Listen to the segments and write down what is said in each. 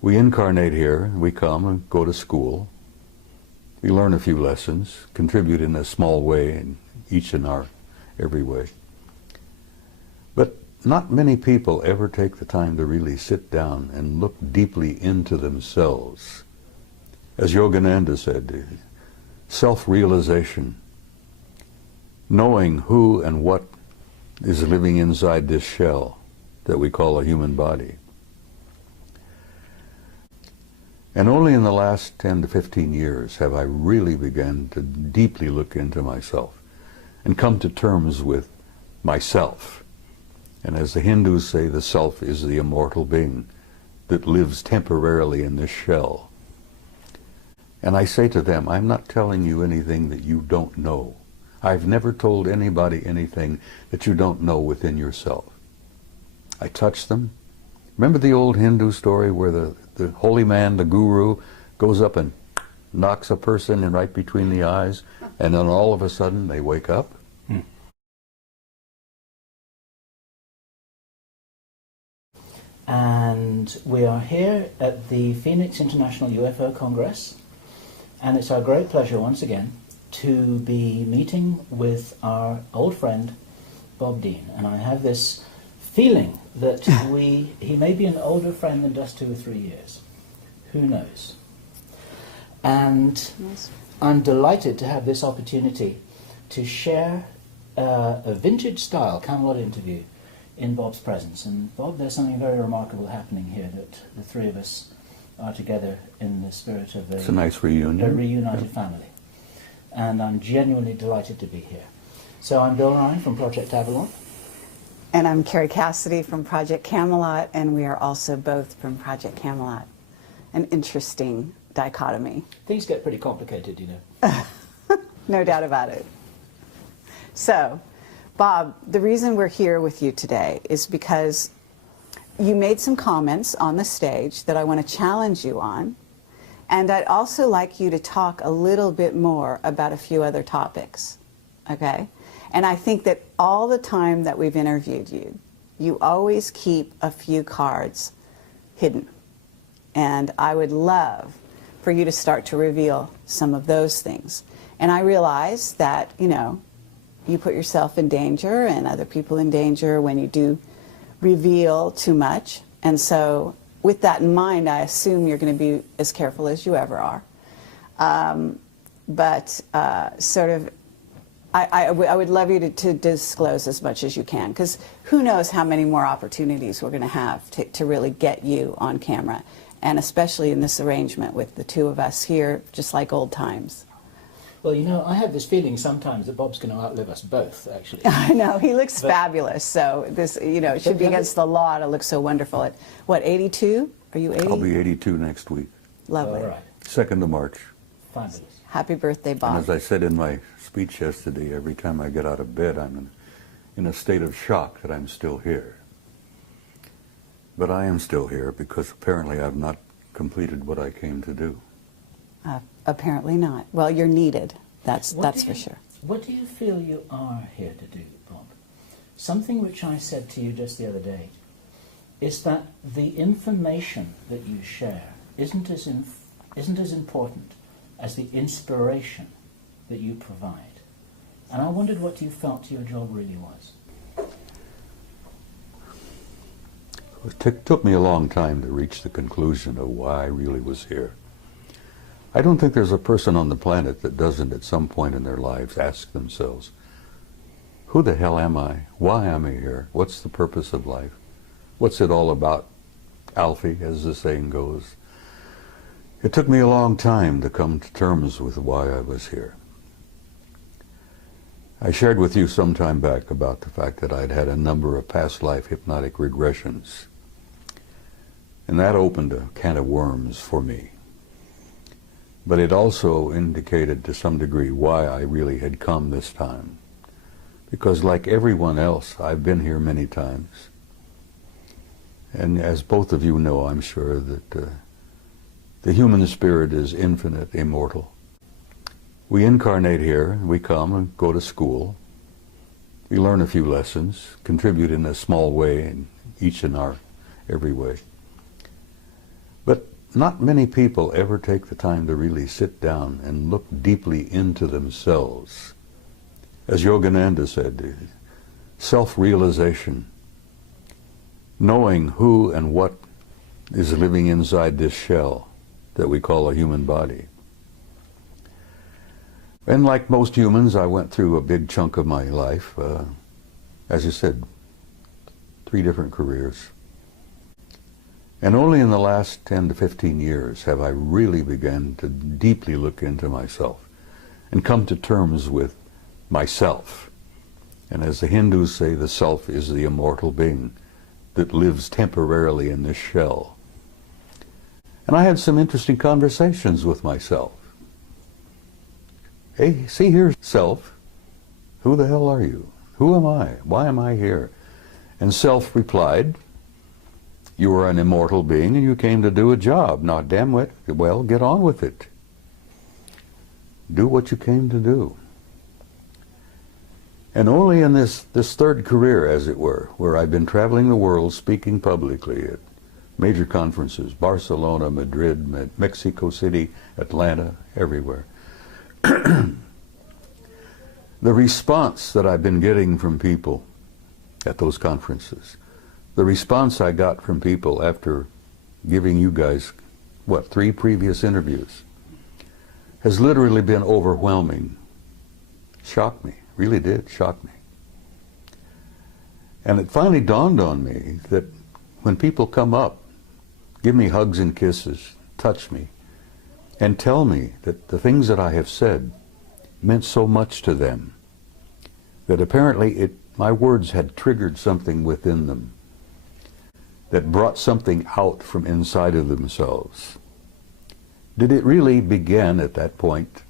We incarnate here, we come and go to school. We learn a few lessons, contribute in a small way, in each in our every way. But not many people ever take the time to really sit down and look deeply into themselves. As Yogananda said, self-realization, knowing who and what is living inside this shell that we call a human body. And only in the last 10 to 15 years have I really begun to deeply look into myself and come to terms with myself. And as the Hindus say, the self is the immortal being that lives temporarily in this shell. And I say to them, I'm not telling you anything that you don't know. I've never told anybody anything that you don't know within yourself. I touch them. Remember the old Hindu story where the holy man, the guru, goes up and knocks a person in right between the eyes, and then all of a sudden they wake up? And we are here at the Phoenix International UFO Congress, and it's our great pleasure once again to be meeting with our old friend Bob Dean. And I have this feeling that he may be an older friend than just 2 or 3 years. Who knows? And I'm delighted to have this opportunity to share a vintage style Camelot interview in Bob's presence. And Bob, there's something very remarkable happening here, that the three of us are together in the spirit of it's a nice reunion. A reunited family. And I'm genuinely delighted to be here. So I'm Bill Ryan from Project Avalon. And I'm Kerry Cassidy from Project Camelot, and we are also both from Project Camelot. An interesting dichotomy. Things get pretty complicated, you know. No doubt about it. So, Bob, the reason we're here with you today is because you made some comments on the stage that I want to challenge you on, and I'd also like you to talk a little bit more about a few other topics, okay? And I think that all the time that we've interviewed you, you always keep a few cards hidden. And I would love for you to start to reveal some of those things. And I realize that, you know, you put yourself in danger and other people in danger when you do reveal too much. And so with that in mind, I assume you're going to be as careful as you ever are. I would love you to disclose as much as you can, because who knows how many more opportunities we're going to have to really get you on camera, and especially in this arrangement with the two of us here, just like old times. Well, you know, I have this feeling sometimes that Bob's going to outlive us both, actually. I know, he looks fabulous, so this, you know, it should be against the law to look so wonderful. At, what, 82? Are you 80? I'll be 82 next week. Lovely. All right. 2nd of March. Fabulous. Happy birthday, Bob. And as I said in my speech yesterday, every time I get out of bed, I'm in a state of shock that I'm still here. But I am still here because apparently I've not completed what I came to do. Apparently not. Well, you're needed. That's for sure. What do you feel you are here to do, Bob? Something which I said to you just the other day is that the information that you share isn't as important as the inspiration that you provide. And I wondered what you felt your job really was. It took me a long time to reach the conclusion of why I really was here. I don't think there's a person on the planet that doesn't at some point in their lives ask themselves, who the hell am I? Why am I here? What's the purpose of life? What's it all about? Alfie, as the saying goes. It took me a long time to come to terms with why I was here. I shared with you some time back about the fact that I'd had a number of past life hypnotic regressions. And that opened a can of worms for me. But it also indicated to some degree why I really had come this time. Because like everyone else, I've been here many times. And as both of you know, I'm sure that the human spirit is infinite, immortal. We incarnate here, we come and go to school. We learn a few lessons, contribute in a small way, in each in our every way. But not many people ever take the time to really sit down and look deeply into themselves. As Yogananda said, self-realization, knowing who and what is living inside this shell that we call a human body. And like most humans, I went through a big chunk of my life, as you said, 3 different careers. And only in the last 10 to 15 years have I really begun to deeply look into myself and come to terms with myself. And as the Hindus say, the self is the immortal being that lives temporarily in this shell. And I had some interesting conversations with myself. Hey, see here, self, who the hell are you? Who am I? Why am I here? And self replied, you are an immortal being and you came to do a job. Now, damn it, well, get on with it. Do what you came to do. And only in this third career, as it were, where I've been traveling the world speaking publicly at major conferences, Barcelona, Madrid, Mexico City, Atlanta, everywhere. The response that I've been getting from people at those conferences, the response I got from people after giving you guys, 3 previous interviews, has literally been overwhelming. Shocked me, really did shock me. And it finally dawned on me that when people come up, give me hugs and kisses, touch me, and tell me that the things that I have said meant so much to them, that apparently my words had triggered something within them, that brought something out from inside of themselves. Did it really begin at that point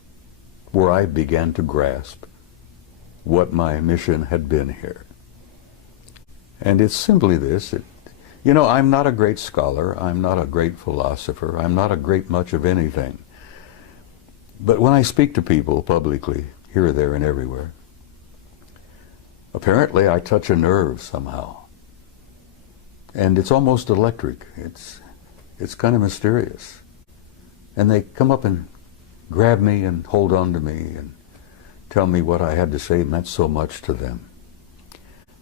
where I began to grasp what my mission had been here? And it's simply this. You know, I'm not a great scholar, I'm not a great philosopher, I'm not a great much of anything. But when I speak to people publicly, here, there, and everywhere, apparently I touch a nerve somehow. And it's almost electric. It's kind of mysterious. And they come up and grab me and hold on to me and tell me what I had to say meant so much to them.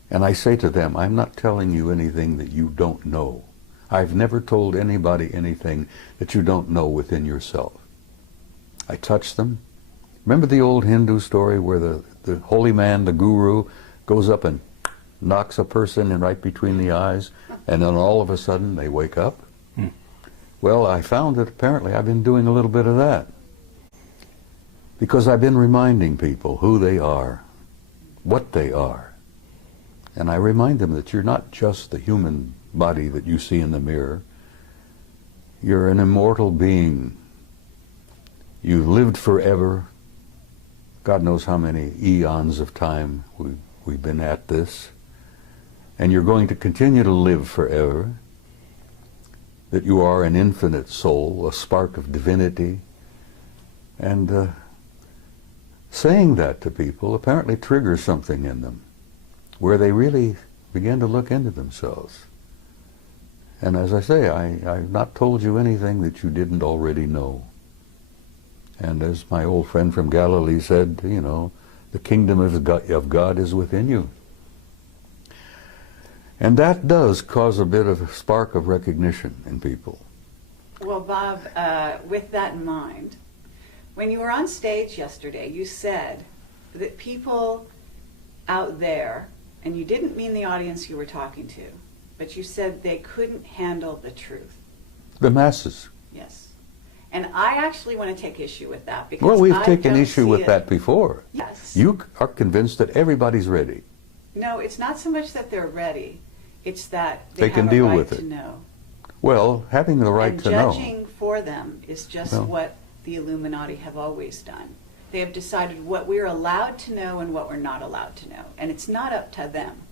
And I say to them, I'm not telling you anything that you don't know. I've never told anybody anything that you don't know within yourself. I touch them. Remember the old Hindu story where the holy man, the guru, goes up and knocks a person in right between the eyes, and then all of a sudden they wake up? Well, I found that apparently I've been doing a little bit of that. Because I've been reminding people who they are, what they are. And I remind them that you're not just the human body that you see in the mirror. You're an immortal being. You've lived forever. God knows how many eons of time we've been at this. And you're going to continue to live forever. That you are an infinite soul, a spark of divinity. And saying that to people apparently triggers something in them, where they really begin to look into themselves. And as I say, I've not told you anything that you didn't already know. And as my old friend from Galilee said, you know, the kingdom of God is within you. And that does cause a bit of a spark of recognition in people. Well, Bob, with that in mind, when you were on stage yesterday, you said that people out there, and you didn't mean the audience you were talking to, but you said they couldn't handle the truth. The masses. Yes. And I actually want to take issue with that because well, we've I taken don't issue see with it. that before. Yes. You are convinced that everybody's ready. No, it's not so much that they're ready. It's that They have can a deal right with to it. know. Well, having the right And to know. judging for them is just Well. what the Illuminati have always done. They have decided what we're allowed to know and what we're not allowed to know. And it's not up to them.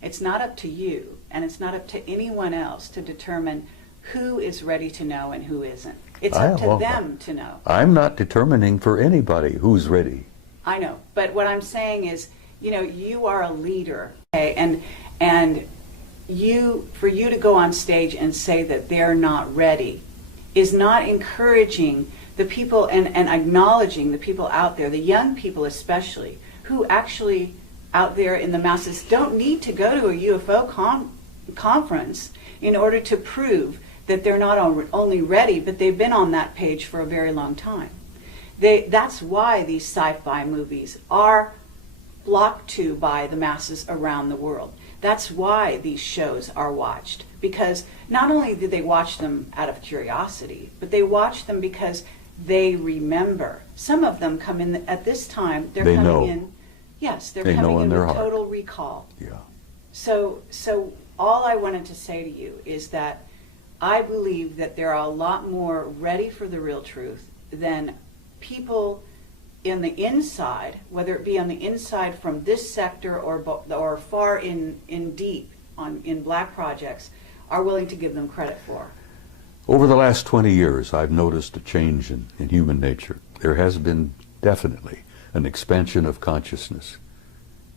It's not up to you, and it's not up to anyone else to determine who is ready to know and who isn't. It's up to them to know. I'm not determining for anybody who's ready. I know, but what I'm saying is, you know, you are a leader, okay? And for you to go on stage and say that they're not ready is not encouraging the people and acknowledging the people out there, the young people especially, who actually out there in the masses don't need to go to a UFO conference in order to prove that they're not only ready, but they've been on that page for a very long time. That's why these sci-fi movies are flocked to by the masses around the world. That's why these shows are watched, because not only do they watch them out of curiosity, but they watch them because they remember. Some of them come in at this time, they're coming in, yes, they're coming in with total recall. Yeah. So all I wanted to say to you is that I believe that there are a lot more ready for the real truth than people in the inside, whether it be on the inside from this sector or far in deep in black projects, are willing to give them credit for. Over the last 20 years, I've noticed a change in human nature. There has been definitely an expansion of consciousness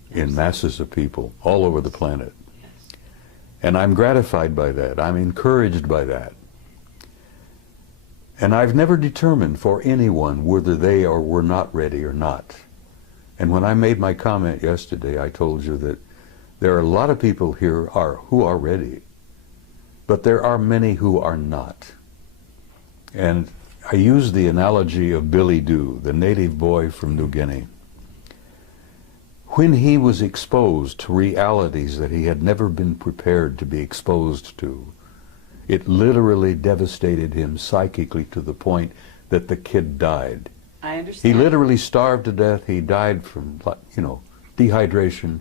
in masses of people all over the planet. Yes. And I'm gratified by that. I'm encouraged by that. And I've never determined for anyone whether they were not ready or not. And when I made my comment yesterday, I told you that there are a lot of people here who are ready, but there are many who are not. And I used the analogy of Billy Dew, the native boy from New Guinea. When he was exposed to realities that he had never been prepared to be exposed to, it literally devastated him psychically to the point that the kid died. I understand. He literally starved to death. He died from, dehydration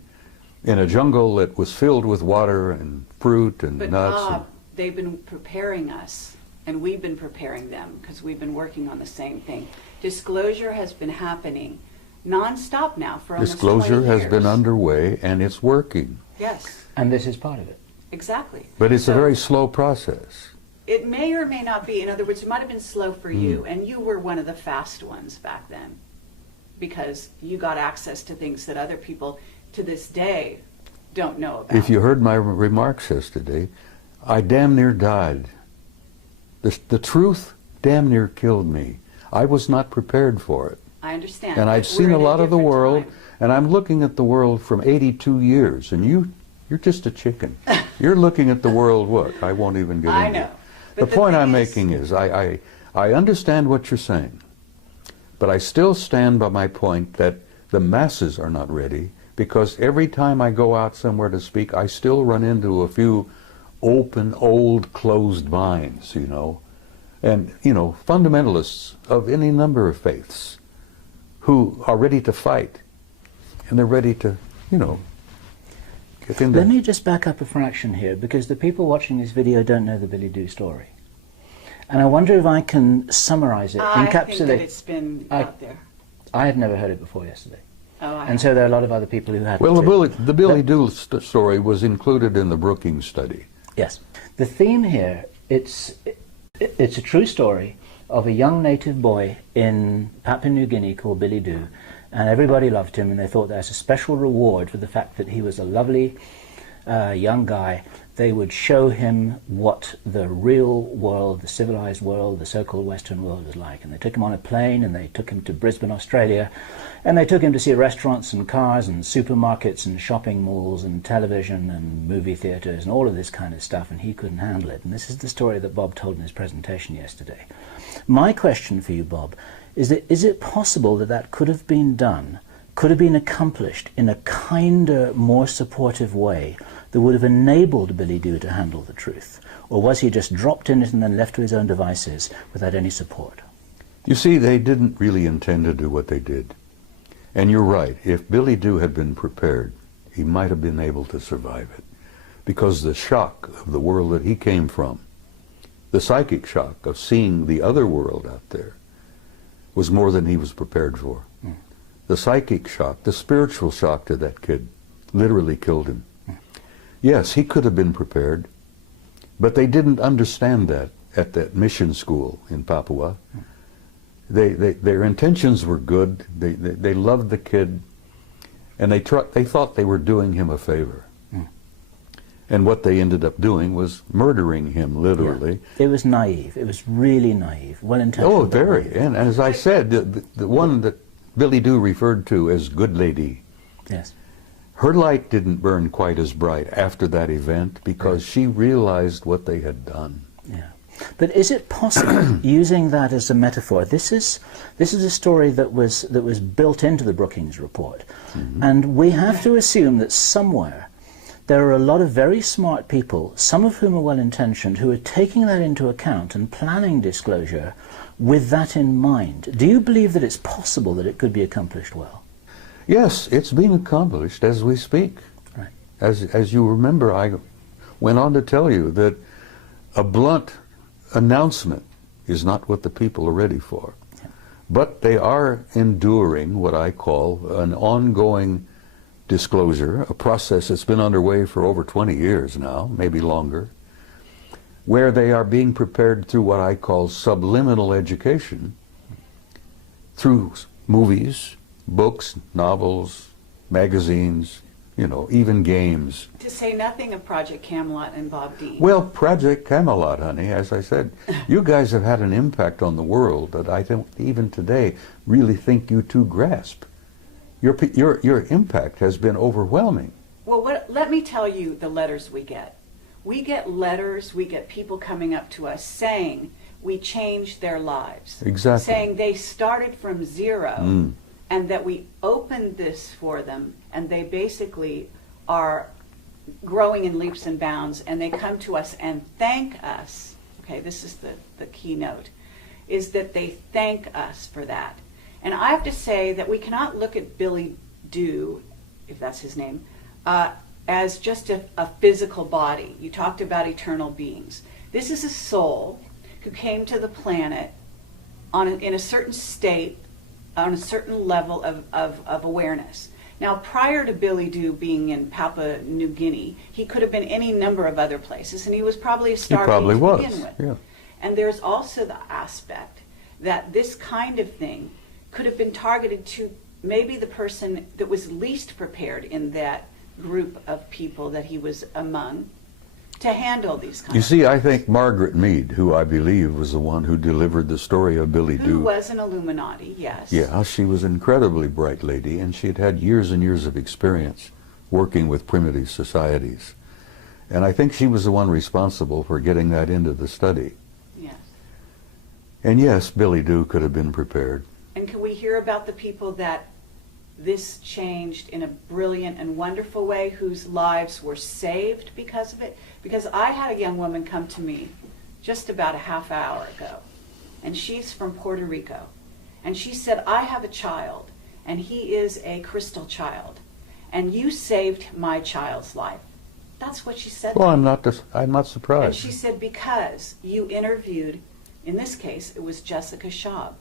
in a jungle that was filled with water and fruit and nuts. Bob, they've been preparing us, and we've been preparing them because we've been working on the same thing. Disclosure has been happening non-stop now for almost 20 years. Disclosure has been underway, and it's working. Yes. And this is part of it. Exactly. But it's a very slow process. It may or may not be. In other words, it might have been slow for you, and you were one of the fast ones back then because you got access to things that other people to this day don't know about. If you heard my remarks yesterday, I damn near died. The truth damn near killed me. I was not prepared for it. I understand. And I've seen a lot of the world, and I'm looking at the world from 82 years, and you're just a chicken. You're looking at the world, what? I won't even get into it. I know. The point I'm making is I understand what you're saying, but I still stand by my point that the masses are not ready, because every time I go out somewhere to speak, I still run into a few open, old, closed minds, and, fundamentalists of any number of faiths who are ready to fight, and they're ready to, get into... Let me just back up a fraction here, because the people watching this video don't know the Billy Dew story. And I wonder if I can summarize it, encapsulate... I think that it's been out there. I had never heard it before yesterday. Oh, and so there are a lot of other people who hadn't. Well, the Billy Dew story was included in the Brookings study. Yes. The theme here, it's a true story of a young native boy in Papua New Guinea called Billy Dew, and everybody loved him, and they thought there's a special reward for the fact that he was a lovely young guy. They would show him what the real world, the civilized world, the so-called Western world was like. And they took him on a plane, and they took him to Brisbane, Australia, and they took him to see restaurants and cars and supermarkets and shopping malls and television and movie theaters and all of this kind of stuff, and he couldn't handle it. And this is the story that Bob told in his presentation yesterday. My question for you, Bob, is it possible that that could have been done, could have been accomplished in a kinder, more supportive way that would have enabled Billy Dew to handle the truth? Or was he just dropped in it and then left to his own devices without any support? You see, they didn't really intend to do what they did. And you're right, if Billy Dew had been prepared, he might have been able to survive it. Because the shock of the world that he came from, the psychic shock of seeing the other world out there, was more than he was prepared for. Mm. The psychic shock, the spiritual shock to that kid, literally killed him. Mm. Yes, he could have been prepared, but they didn't understand that at that mission school in Papua. Mm. Their intentions were good. They loved the kid, and they thought they were doing him a favor. Mm. And what they ended up doing was murdering him, literally. Yeah. It was naive. It was really naive, well-intentioned. Oh, very. And as I said, the one that Billy Dew referred to as Good Lady, yes, her light didn't burn quite as bright after that event because she realized what they had done. Yeah. But is it possible, using that as a metaphor, this is a story that was built into the Brookings report, and we have to assume that somewhere there are a lot of very smart people, some of whom are well-intentioned, who are taking that into account and planning disclosure with that in mind. Do you believe that it's possible that it could be accomplished well? Yes, it's being accomplished as we speak. Right. As you remember, I went on to tell you that a blunt announcement is not what the people are ready for. Yeah. But they are enduring what I call an ongoing disclosure, a process that's been underway for over 20 years now, maybe longer, where they are being prepared through what I call subliminal education, through movies, books, novels, magazines, you know, even games. To say nothing of Project Camelot and Bob Dean. Well, Project Camelot, honey, as I said, you guys have had an impact on the world that I don't even today really think you two grasp. Your impact has been overwhelming. Well, let me tell you the letters we get. We get letters, we get people coming up to us saying we changed their lives. Exactly. Saying they started from zero and that we opened this for them and they basically are growing in leaps and bounds and they come to us and thank us. Okay, this is the keynote, is that they thank us for that. And I have to say that we cannot look at Billy Dew, if that's his name, as just a physical body. You talked about eternal beings. This is a soul who came to the planet in a certain state, on a certain level of awareness. Now, prior to Billy Dew being in Papua New Guinea, he could have been any number of other places, and he was probably a star to begin with. Yeah. And there's also the aspect that this kind of thing could have been targeted to maybe the person that was least prepared in that group of people that he was among to handle these kinds of things. You see, I think Margaret Mead, who I believe was the one who delivered the story of Billy Dew. Who was an Illuminati, yes. Yeah, she was an incredibly bright lady, and she had had years and years of experience working with primitive societies. And I think she was the one responsible for getting that into the study. Yes. And yes, Billy Dew could have been prepared. And can we hear about the people that this changed in a brilliant and wonderful way, whose lives were saved because of it? Because I had a young woman come to me just about a half hour ago, and she's from Puerto Rico. And she said, I have a child, and he is a crystal child, and you saved my child's life. That's what she said. Well, I'm not surprised. And she said, because you interviewed, in this case, it was Jessica Schaub.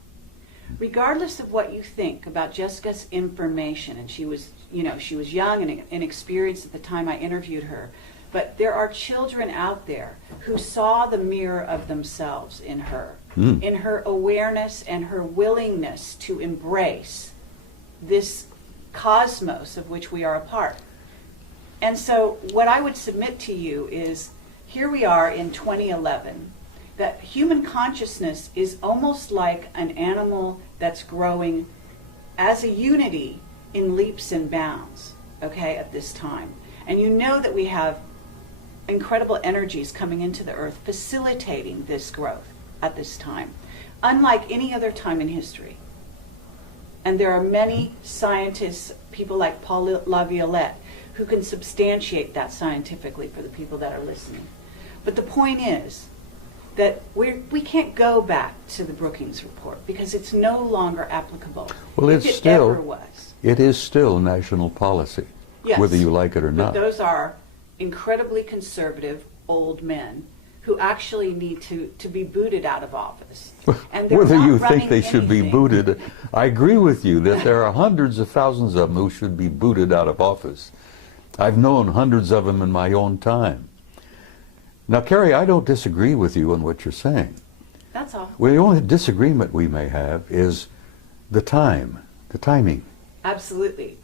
Regardless of what you think about Jessica's information, and she was young and inexperienced at the time I interviewed her, but there are children out there who saw the mirror of themselves in her, in her awareness and her willingness to embrace this cosmos of which we are a part. And so what I would submit to you is, here we are in 2011, that human consciousness is almost like an animal that's growing as a unity in leaps and bounds, okay, at this time. And you know that we have incredible energies coming into the earth facilitating this growth at this time, unlike any other time in history. And there are many scientists, people like Paul LaViolette, who can substantiate that scientifically for the people that are listening. But the point is that we can't go back to the Brookings report because it's no longer applicable. Well, if it ever was. It is still national policy, yes, whether you like it or not. But those are incredibly conservative old men who actually need to be booted out of office. And whether you think they should be booted, I agree with you that there are hundreds of thousands of them who should be booted out of office. I've known hundreds of them in my own time. Now, Kerry, I don't disagree with you on what you're saying. That's all. Well, the only disagreement we may have is the timing. Absolutely.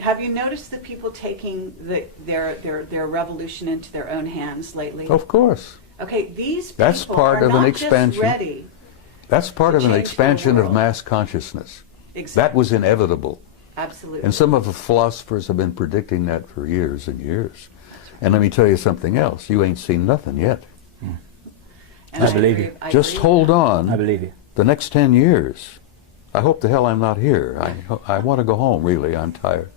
have you noticed the people taking their revolution into their own hands lately? Of course. Okay, these people That's part are of an not expansion. just ready. That's part to of an change the expansion of world. mass consciousness. Exactly. That was inevitable. Absolutely. And some of the philosophers have been predicting that for years and years. And let me tell you something else. You ain't seen nothing yet. And I believe you. Just hold on. I believe you. The next 10 years. I hope the hell I'm not here. I want to go home, really. I'm tired.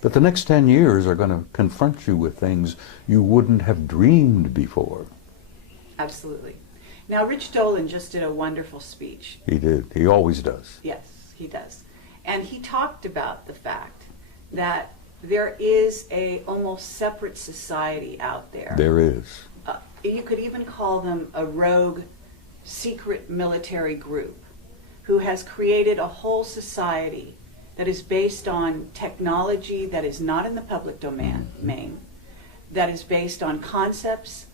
But the next 10 years are going to confront you with things you wouldn't have dreamed before. Absolutely. Now, Rich Dolan just did a wonderful speech. He did. He always does. Yes, he does. And he talked about the fact that there is a almost separate society out there. There is. You could even call them a rogue secret military group who has created a whole society that is based on technology that is not in the public domain, that is based on concepts,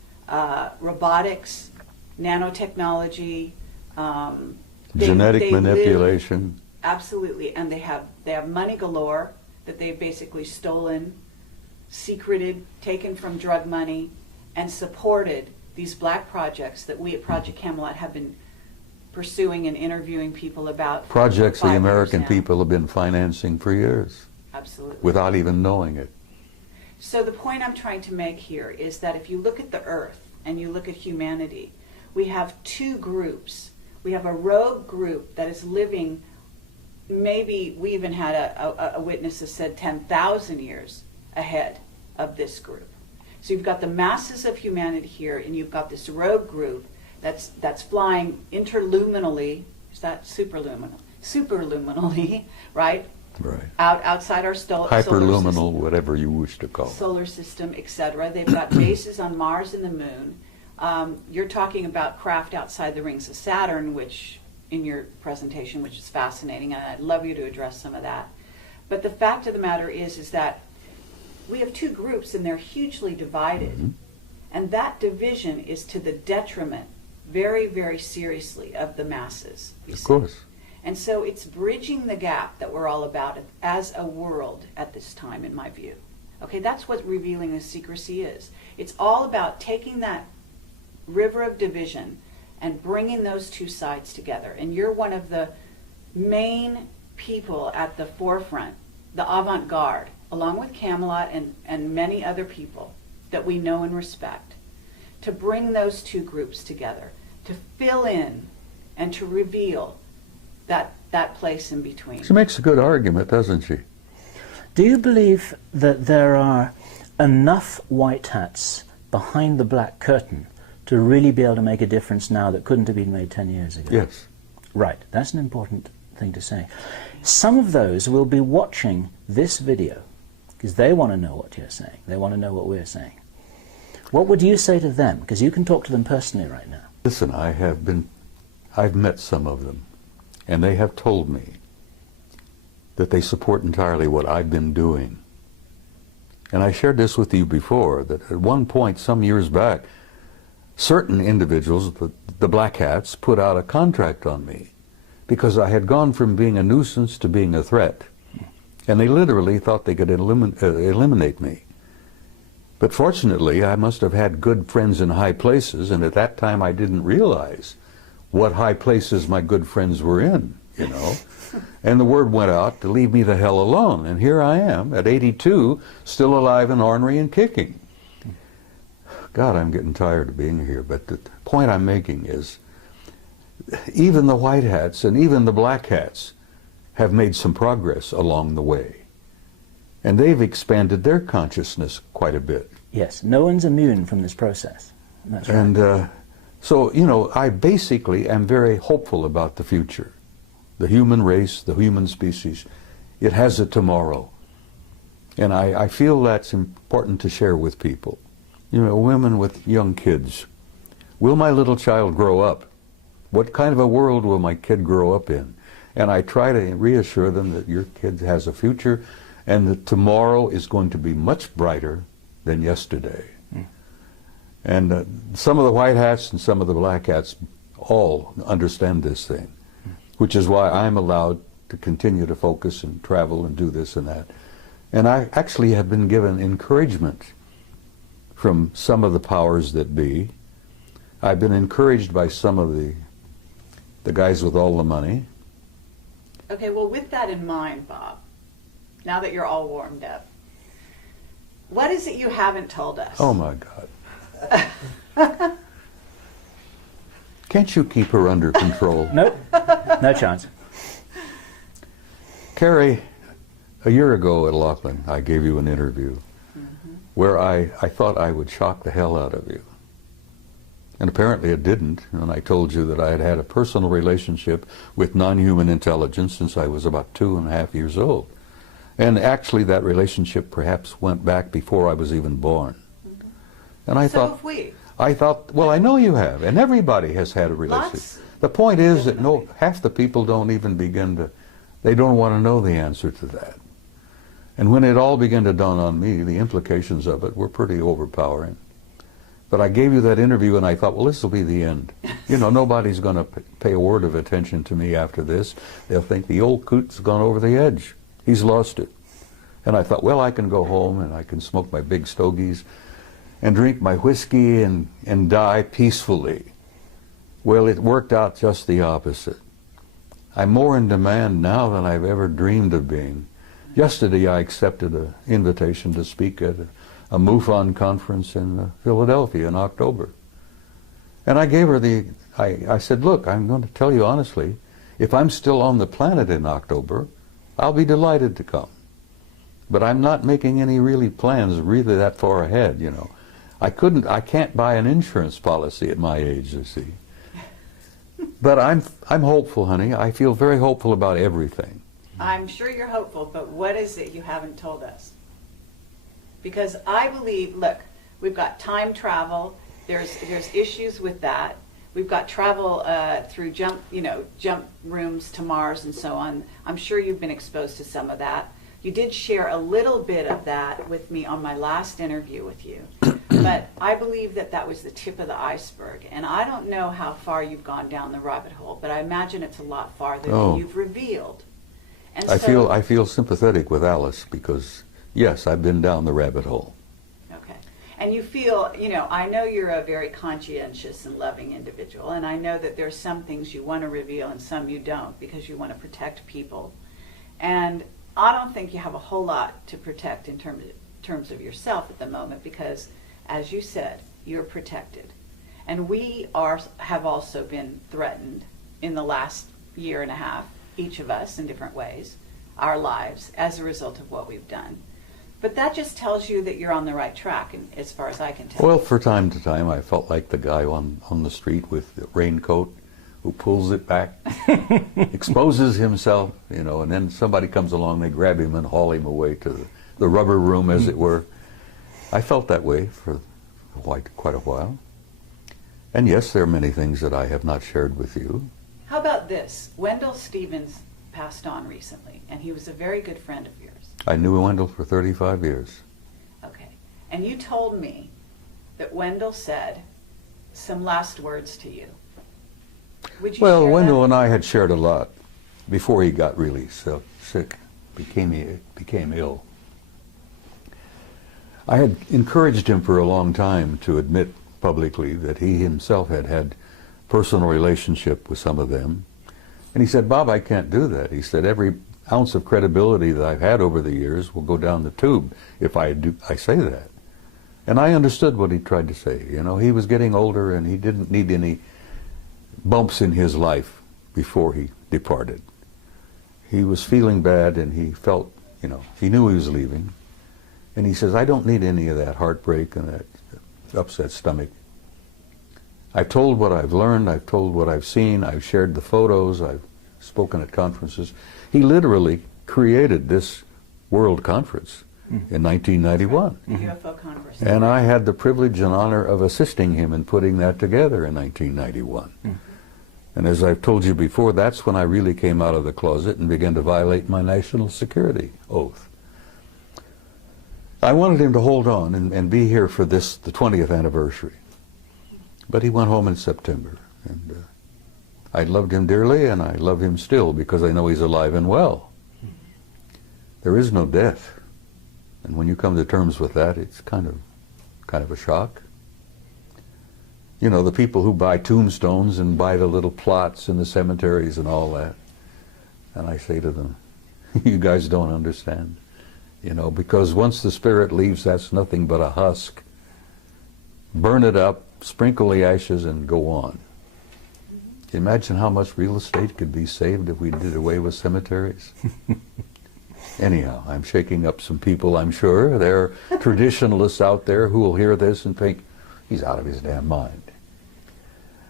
robotics, nanotechnology, Genetic they live- manipulation. absolutely, and they have money galore that they've basically stolen, secreted, taken from drug money, and supported these black projects that we at Project Camelot have been pursuing and interviewing people about. for Projects the 5 years American now. people have been financing for years Absolutely. without even knowing it. So the point I'm trying to make here is that if you look at the earth and you look at humanity, we have two groups. We have a rogue group that is living, maybe we even had a witness that said 10,000 years ahead of this group. So you've got the masses of humanity here, and you've got this rogue group that's flying interluminally. Is that superluminal? Superluminally, right? Right. Outside our solar Hyperluminal, system, whatever you wish to call it. solar system, etc. They've got bases on Mars and the Moon. You're talking about craft outside the rings of Saturn, which in your presentation, which is fascinating, and I'd love you to address some of that. But the fact of the matter is that we have two groups, and they're hugely divided, and that division is to the detriment, very, very seriously, of the masses. You Of see. course. And so it's bridging the gap that we're all about as a world at this time, in my view. Okay, that's what revealing the secrecy is. It's all about taking that river of division and bringing those two sides together. And you're one of the main people at the forefront, the avant-garde, along with Camelot and many other people that we know and respect, to bring those two groups together, to fill in and to reveal that place in between. She makes a good argument, doesn't she? Do you believe that there are enough white hats behind the black curtain to really be able to make a difference now that couldn't have been made 10 years ago? Yes. Right, that's an important thing to say. Some of those will be watching this video because they want to know what you're saying. They want to know what we're saying. What would you say to them? Because you can talk to them personally right now. Listen, I've met some of them, and they have told me that they support entirely what I've been doing. And I shared this with you before, that at one point, some years back, certain individuals, the black hats, put out a contract on me because I had gone from being a nuisance to being a threat. And they literally thought they could eliminate me. But fortunately, I must have had good friends in high places, and at that time I didn't realize what high places my good friends were in, you know. And the word went out to leave me the hell alone. And here I am, at 82, still alive and ornery and kicking. God, I'm getting tired of being here. But the point I'm making is, even the white hats and even the black hats have made some progress along the way. And they've expanded their consciousness quite a bit. Yes, no one's immune from this process. That's right. And so, you know, I basically am very hopeful about the future. The human race, the human species, it has a tomorrow. And I feel that's important to share with people. You know, women with young kids. Will my little child grow up? What kind of a world will my kid grow up in? And I try to reassure them that your kid has a future and that tomorrow is going to be much brighter than yesterday. And some of the white hats and some of the black hats all understand this thing, which is why I'm allowed to continue to focus and travel and do this and that. And I actually have been given encouragement from some of the powers that be. I've been encouraged by some of the guys with all the money. Okay, well, with that in mind, Bob, now that you're all warmed up, what is it you haven't told us? Oh my God. Can't you keep her under control? Nope, no chance. Kerry, a year ago at Laughlin, I gave you an interview where I thought I would shock the hell out of you. And apparently it didn't, and I told you that I had had a personal relationship with non-human intelligence since I was about 2.5 years old. And actually that relationship perhaps went back before I was even born. And I So have we. thought, well, I know you have, and everybody has had a relationship. Lots. The point is that half the people don't even begin to, they don't want to know the answer to that. And when it all began to dawn on me, the implications of it were pretty overpowering. But I gave you that interview and I thought, well, this will be the end. You know, nobody's going to pay a word of attention to me after this. They'll think the old coot's gone over the edge. He's lost it. And I thought, well, I can go home and I can smoke my big stogies and drink my whiskey and die peacefully. Well, it worked out just the opposite. I'm more in demand now than I've ever dreamed of being. Yesterday I accepted an invitation to speak at a MUFON conference in Philadelphia in October. And I gave her I said, look, I'm going to tell you honestly, if I'm still on the planet in October, I'll be delighted to come. But I'm not making any really plans really that far ahead, you know. I can't buy an insurance policy at my age, you see. But I'm hopeful, honey. I feel very hopeful about everything. I'm sure you're hopeful, but what is it you haven't told us? Because I believe, look, we've got time travel. There's issues with that. We've got travel through jump rooms to Mars and so on. I'm sure you've been exposed to some of that. You did share a little bit of that with me on my last interview with you. But I believe that that was the tip of the iceberg. And I don't know how far you've gone down the rabbit hole, but I imagine it's a lot farther than you've revealed. And I feel sympathetic with Alice because, yes, I've been down the rabbit hole. Okay. And you feel, I know you're a very conscientious and loving individual, and I know that there's some things you want to reveal and some you don't because you want to protect people. And I don't think you have a whole lot to protect in terms of yourself at the moment because, as you said, you're protected. And we have also been threatened in the last year and a half, each of us in different ways, our lives, as a result of what we've done. But that just tells you that you're on the right track, and as far as I can tell. Well, for time to time, I felt like the guy on the street with the raincoat who pulls it back, exposes himself, and then somebody comes along, they grab him and haul him away to the rubber room, as it were. I felt that way for quite a while. And yes, there are many things that I have not shared with you. How about this? Wendell Stevens passed on recently, and he was a very good friend of yours. I knew Wendell for 35 years. Okay. And you told me that Wendell said some last words to you. Would you Well, share Wendell that? and I had shared a lot before he got really sick, became ill. I had encouraged him for a long time to admit publicly that he himself had had personal relationship with some of them. And he said, Bob, I can't do that. He said, every ounce of credibility that I've had over the years will go down the tube if I say that. And I understood what he tried to say. He was getting older and he didn't need any bumps in his life before he departed. He was feeling bad and he felt, he knew he was leaving. And he says, I don't need any of that heartbreak and that upset stomach. I've told what I've learned, I've told what I've seen, I've shared the photos, I've spoken at conferences. He literally created this world conference in 1991. The UFO Congress. And I had the privilege and honor of assisting him in putting that together in 1991. And as I've told you before, that's when I really came out of the closet and began to violate my national security oath. I wanted him to hold on and be here for the 20th anniversary. But he went home in September. And I loved him dearly, and I love him still because I know he's alive and well. There is no death. And when you come to terms with that, it's kind of a shock. You know, the people who buy tombstones and buy the little plots in the cemeteries and all that. And I say to them, you guys don't understand. You know, because once the spirit leaves, that's nothing but a husk. Burn it up, sprinkle the ashes, and go on. Imagine how much real estate could be saved if we did away with cemeteries. Anyhow, I'm shaking up some people, I'm sure. There are traditionalists out there who will hear this and think, he's out of his damn mind.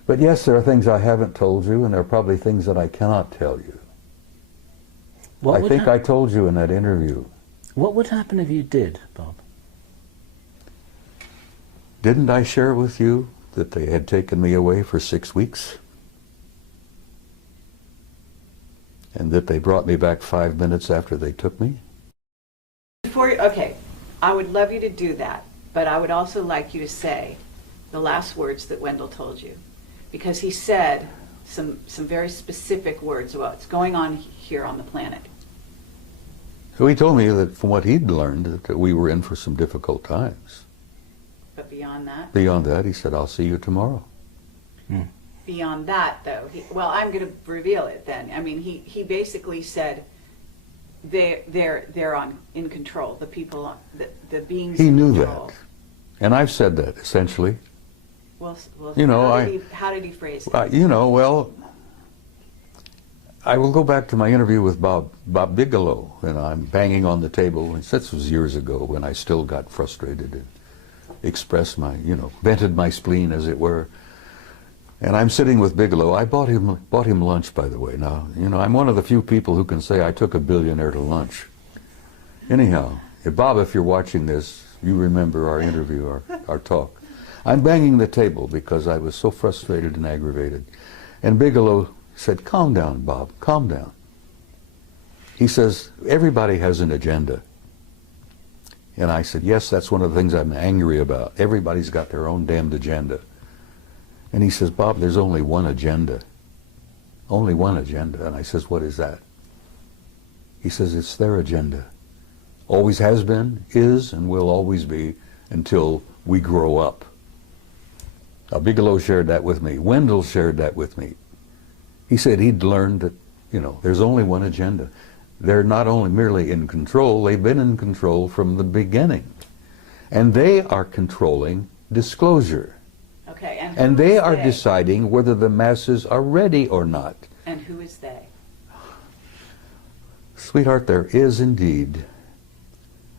But yes, there are things I haven't told you, and there are probably things that I cannot tell you. I think I told you in that interview. What would happen if you did, Bob? Didn't I share with you that they had taken me away for 6 weeks? And that they brought me back 5 minutes after they took me? Okay, I would love you to do that, but I would also like you to say the last words that Wendell told you. Because he said some very specific words about what's going on here on the planet. So he told me that from what he'd learned, that we were in for some difficult times. But beyond that? Beyond that, he said, I'll see you tomorrow. Hmm. Beyond that, though, well, I'm going to reveal it then. I mean, he basically said they're in control. The people, the beings. He in knew control. that, and I've said that essentially. Well, you know, how did he phrase it? You know, well, I will go back to my interview with Bob Bigelow, and I'm banging on the table. And this was years ago when I still got frustrated and expressed my, vented my spleen, as it were. And I'm sitting with Bigelow. I bought him lunch, by the way. Now, I'm one of the few people who can say I took a billionaire to lunch. Anyhow, Bob, if you're watching this, you remember our interview, our talk. I'm banging the table because I was so frustrated and aggravated. And Bigelow said, calm down, Bob, calm down. He says, everybody has an agenda. And I said, yes, that's one of the things I'm angry about. Everybody's got their own damned agenda. And he says, Bob, there's only one agenda. Only one agenda. And I says, what is that? He says, it's their agenda. Always has been, is, and will always be until we grow up. Now, Bigelow shared that with me. Wendell shared that with me. He said he'd learned that, there's only one agenda. They're not only merely in control, they've been in control from the beginning. And they are controlling disclosure. Okay, and they are deciding whether the masses are ready or not. And who is they? Sweetheart, there is indeed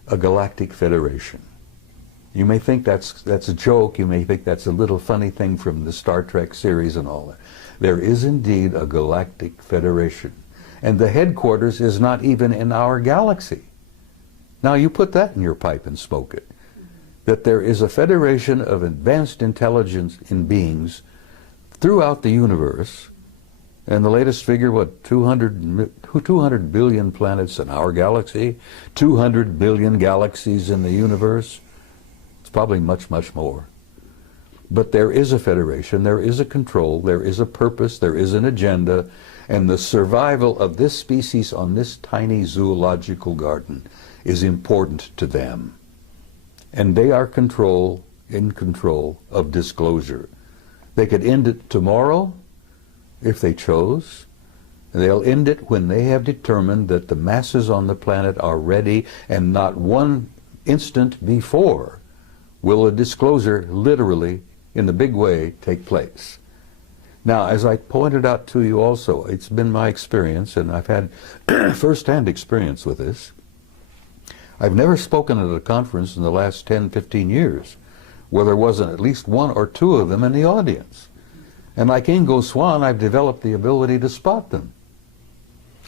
a galactic federation. You may think that's a joke, you may think that's a little funny thing from the Star Trek series and all that. There is indeed a galactic federation. And the headquarters is not even in our galaxy. Now you put that in your pipe and smoke it. That there is a federation of advanced intelligence in beings throughout the universe, and the latest figure, 200 billion planets in our galaxy, 200 billion galaxies in the universe. It's probably much, much more. But there is a federation, there is a control, there is a purpose, there is an agenda, and the survival of this species on this tiny zoological garden is important to them. And they are in control of disclosure. They could end it tomorrow if they chose. They'll end it when they have determined that the masses on the planet are ready, and not one instant before will a disclosure literally, in the big way, take place. Now, as I pointed out to you also, it's been my experience, and I've had first-hand experience with this. I've never spoken at a conference in the last 10, 15 years where there wasn't at least one or two of them in the audience. And like Ingo Swann, I've developed the ability to spot them.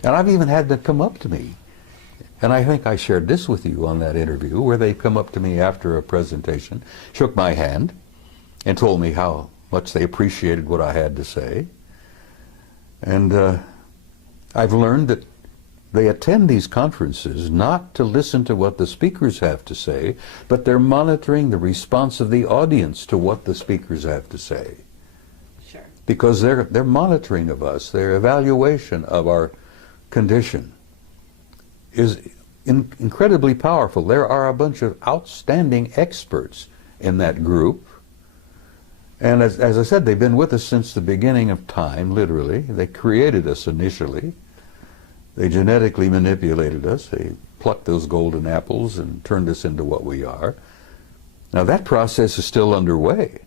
And I've even had them come up to me. And I think I shared this with you on that interview, where they come up to me after a presentation, shook my hand, and told me how much they appreciated what I had to say. And I've learned that they attend these conferences not to listen to what the speakers have to say, but they're monitoring the response of the audience to what the speakers have to say. Sure. Because they're monitoring of us, their evaluation of our condition is incredibly powerful. There are a bunch of outstanding experts in that group. And as I said, they've been with us since the beginning of time, literally. They created us initially. They genetically manipulated us. They plucked those golden apples and turned us into what we are. Now that process is still underway.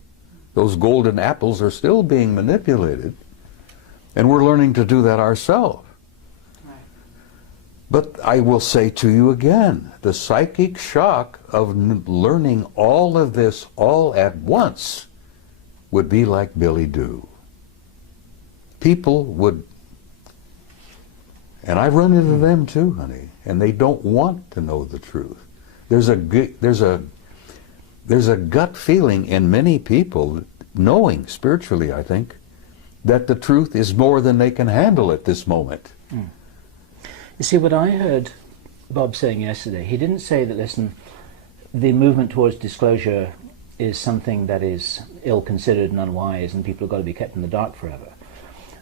Those golden apples are still being manipulated, and we're learning to do that ourselves. But I will say to you again, the psychic shock of learning all of this all at once would be like Billy Do. People would, and I've run into them too, honey, and they don't want to know the truth. There's a gut feeling in many people, knowing spiritually, I think, that the truth is more than they can handle at this moment. Mm. You see, what I heard Bob saying yesterday, he didn't say that, listen, the movement towards disclosure is something that is ill-considered and unwise and people have got to be kept in the dark forever.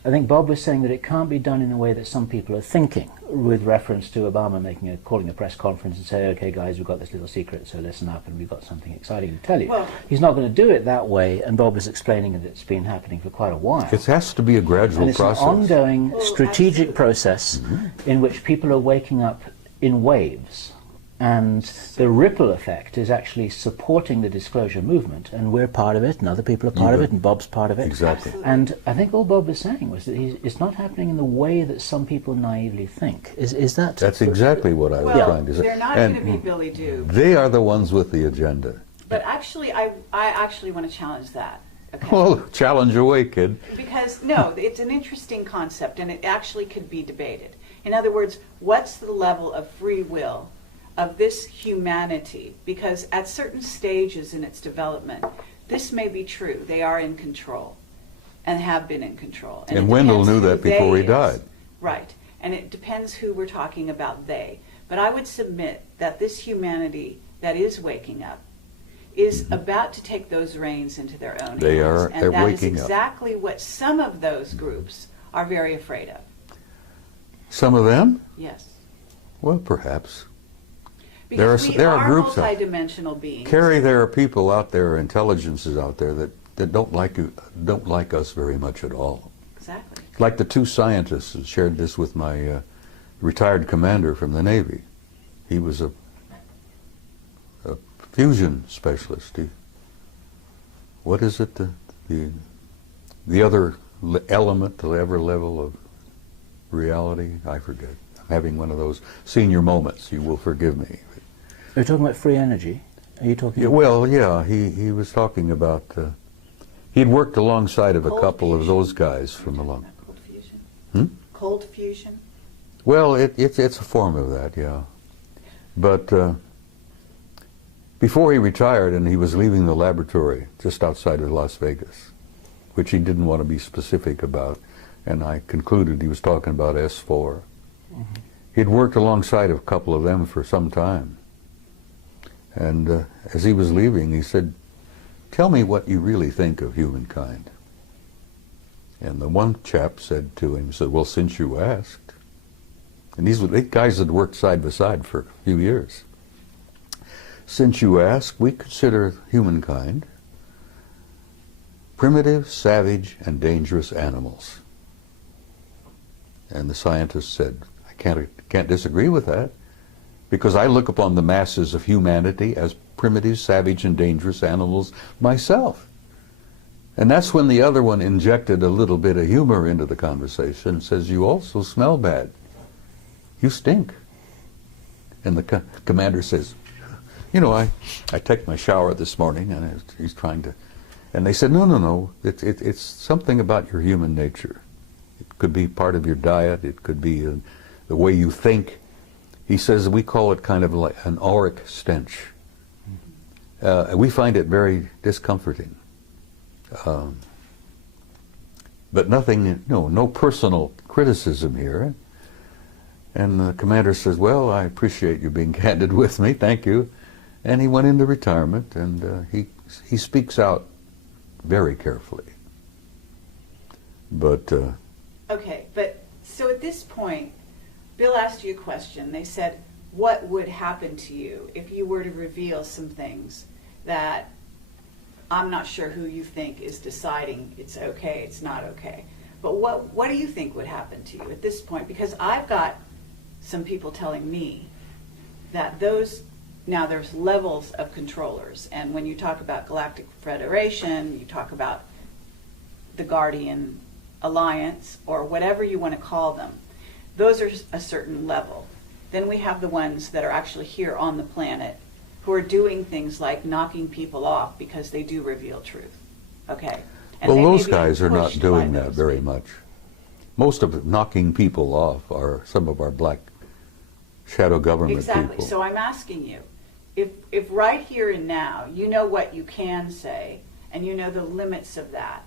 I think Bob was saying that it can't be done in the way that some people are thinking, with reference to Obama calling a press conference and say, okay guys, we've got this little secret, so listen up and we've got something exciting to tell you. Well, he's not going to do it that way, and Bob was explaining that it's been happening for quite a while. It has to be a gradual process. An ongoing strategic process in which people are waking up in waves. And the ripple effect is actually supporting the disclosure movement, and we're part of it, and other people are part of it, and Bob's part of it. Exactly. And I think all Bob was saying was that it's not happening in the way that some people naively think. Is that? That's exactly what I was trying to say. They're not going to be Billy Do. They are the ones with the agenda. But actually, I actually want to challenge that. Okay? Well, challenge away, kid. Because, no, it's an interesting concept, and it actually could be debated. In other words, what's the level of free will of this humanity? Because at certain stages in its development, this may be true. They are in control and have been in control. And Wendell knew that before he died. Right. And it depends who we're talking about, they. But I would submit that this humanity that is waking up is about to take those reins into their own hands. They're waking up. And that is exactly what some of those groups are very afraid of. Some of them? Yes. Well, perhaps. Because there are groups multidimensional beings. Kerry, there are people out there, intelligences out there that don't like us very much at all. Exactly. Like the two scientists who shared this with my retired commander from the Navy. He was a fusion specialist. What is it? The other element, the other level of reality? I forget. I'm having one of those senior moments. You will forgive me. Are you talking about free energy? Are you talking? Yeah, well, yeah. He was talking about. He'd worked alongside of a couple of those guys from along. Cold fusion. Hmm? Cold fusion. Well, it's a form of that, yeah. But before he retired, and he was leaving the laboratory just outside of Las Vegas, which he didn't want to be specific about, and I concluded he was talking about S4. Mm-hmm. He'd worked alongside of a couple of them for some time. And as he was leaving, he said, "Tell me what you really think of humankind." And the one chap said to him, "Well, since you asked." And these guys had worked side by side for a few years. "Since you ask, we consider humankind primitive, savage, and dangerous animals." And the scientist said, "I can't disagree with that, because I look upon the masses of humanity as primitive, savage, and dangerous animals myself." And that's when the other one injected a little bit of humor into the conversation and says, "You also smell bad. You stink." And the commander says, "You know, I took my shower this morning," and he's trying to, and they said, no, it's something about your human nature. It could be part of your diet, it could be the way you think. He says we call it kind of like an auric stench. We find it very discomforting. But nothing, no personal criticism here. And the commander says, "Well, I appreciate you being candid with me, thank you." And he went into retirement, and he speaks out very carefully. But okay, but so at this point, Bill asked you a question. They said, what would happen to you if you were to reveal some things that I'm not sure who you think is deciding it's okay, it's not okay. But what do you think would happen to you at this point? Because I've got some people telling me that now there's levels of controllers. And when you talk about Galactic Federation, you talk about the Guardian Alliance, or whatever you want to call them, those are a certain level. Then we have the ones that are actually here on the planet who are doing things like knocking people off because they do reveal truth. Okay. And well, those guys are not doing that very much. Most of it, knocking people off are some of our black shadow government people. Exactly. So I'm asking you, if right here and now you know what you can say and you know the limits of that,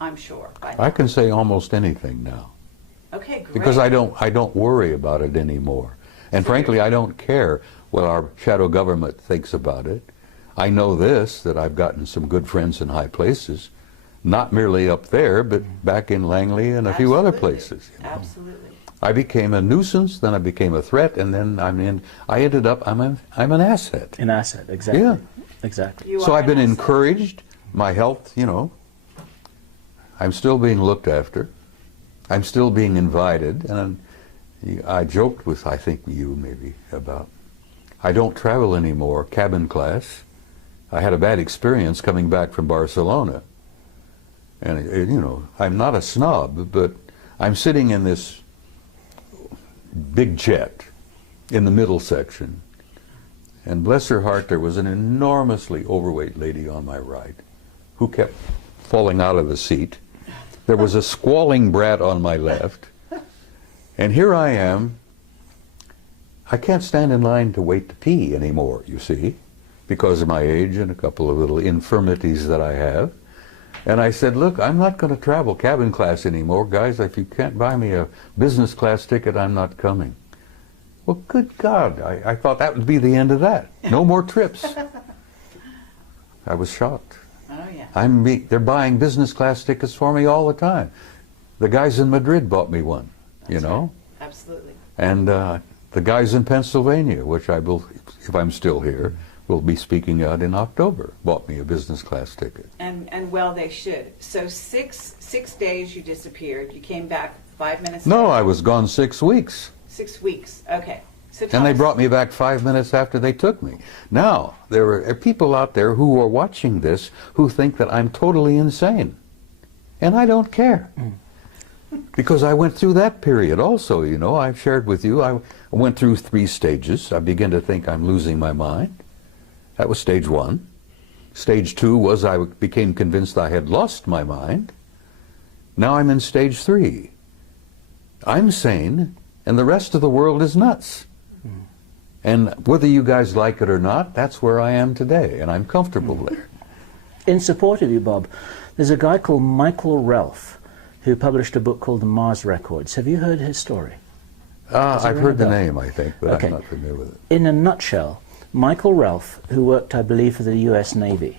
I'm sure. I can say almost anything now. Okay, great. Because I don't worry about it anymore. And frankly, I don't care what our shadow government thinks about it. I know this, that I've gotten some good friends in high places, not merely up there, but back in Langley and a few other places. You know. Absolutely. I became a nuisance, then I became a threat, and then I ended up, I'm an asset. An asset, exactly. Yeah. Exactly. So I've been encouraged, my health, you know, I'm still being looked after. I'm still being invited, and I joked with, I think you maybe, about, I don't travel anymore, cabin class. I had a bad experience coming back from Barcelona. And, you know, I'm not a snob, but I'm sitting in this big jet in the middle section. And bless her heart, there was an enormously overweight lady on my right who kept falling out of the seat. There was a squalling brat on my left. And here I am. I can't stand in line to wait to pee anymore, you see, because of my age and a couple of little infirmities that I have. And I said, look, I'm not going to travel cabin class anymore. Guys, if you can't buy me a business class ticket, I'm not coming. Well, good God, I thought that would be the end of that. No more trips. I was shocked. Oh, yeah. They're buying business class tickets for me all the time. The guys in Madrid bought me one, you know? Right. Absolutely. And the guys in Pennsylvania, which I will, if I'm still here, will be speaking out in October, bought me a business class ticket. And well, they should. So six days you disappeared. You came back 5 minutes No, later. I was gone 6 weeks. 6 weeks. Okay. So And they brought me back 5 minutes after they took me. Now, there are people out there who are watching this who think that I'm totally insane. And I don't care. Because I went through that period also, you know. I've shared with you, I went through 3 stages. I began to think I'm losing my mind. That was stage 1. Stage 2 was I became convinced I had lost my mind. Now I'm in stage 3. I'm sane, and the rest of the world is nuts. And whether you guys like it or not, that's where I am today, and I'm comfortable there. In support of you, Bob, there's a guy called Michael Ralph who published a book called The Mars Records. Have you heard his story? I've heard the name, I think, but Okay. I'm not familiar with it. In a nutshell, Michael Ralph, who worked, I believe, for the US Navy,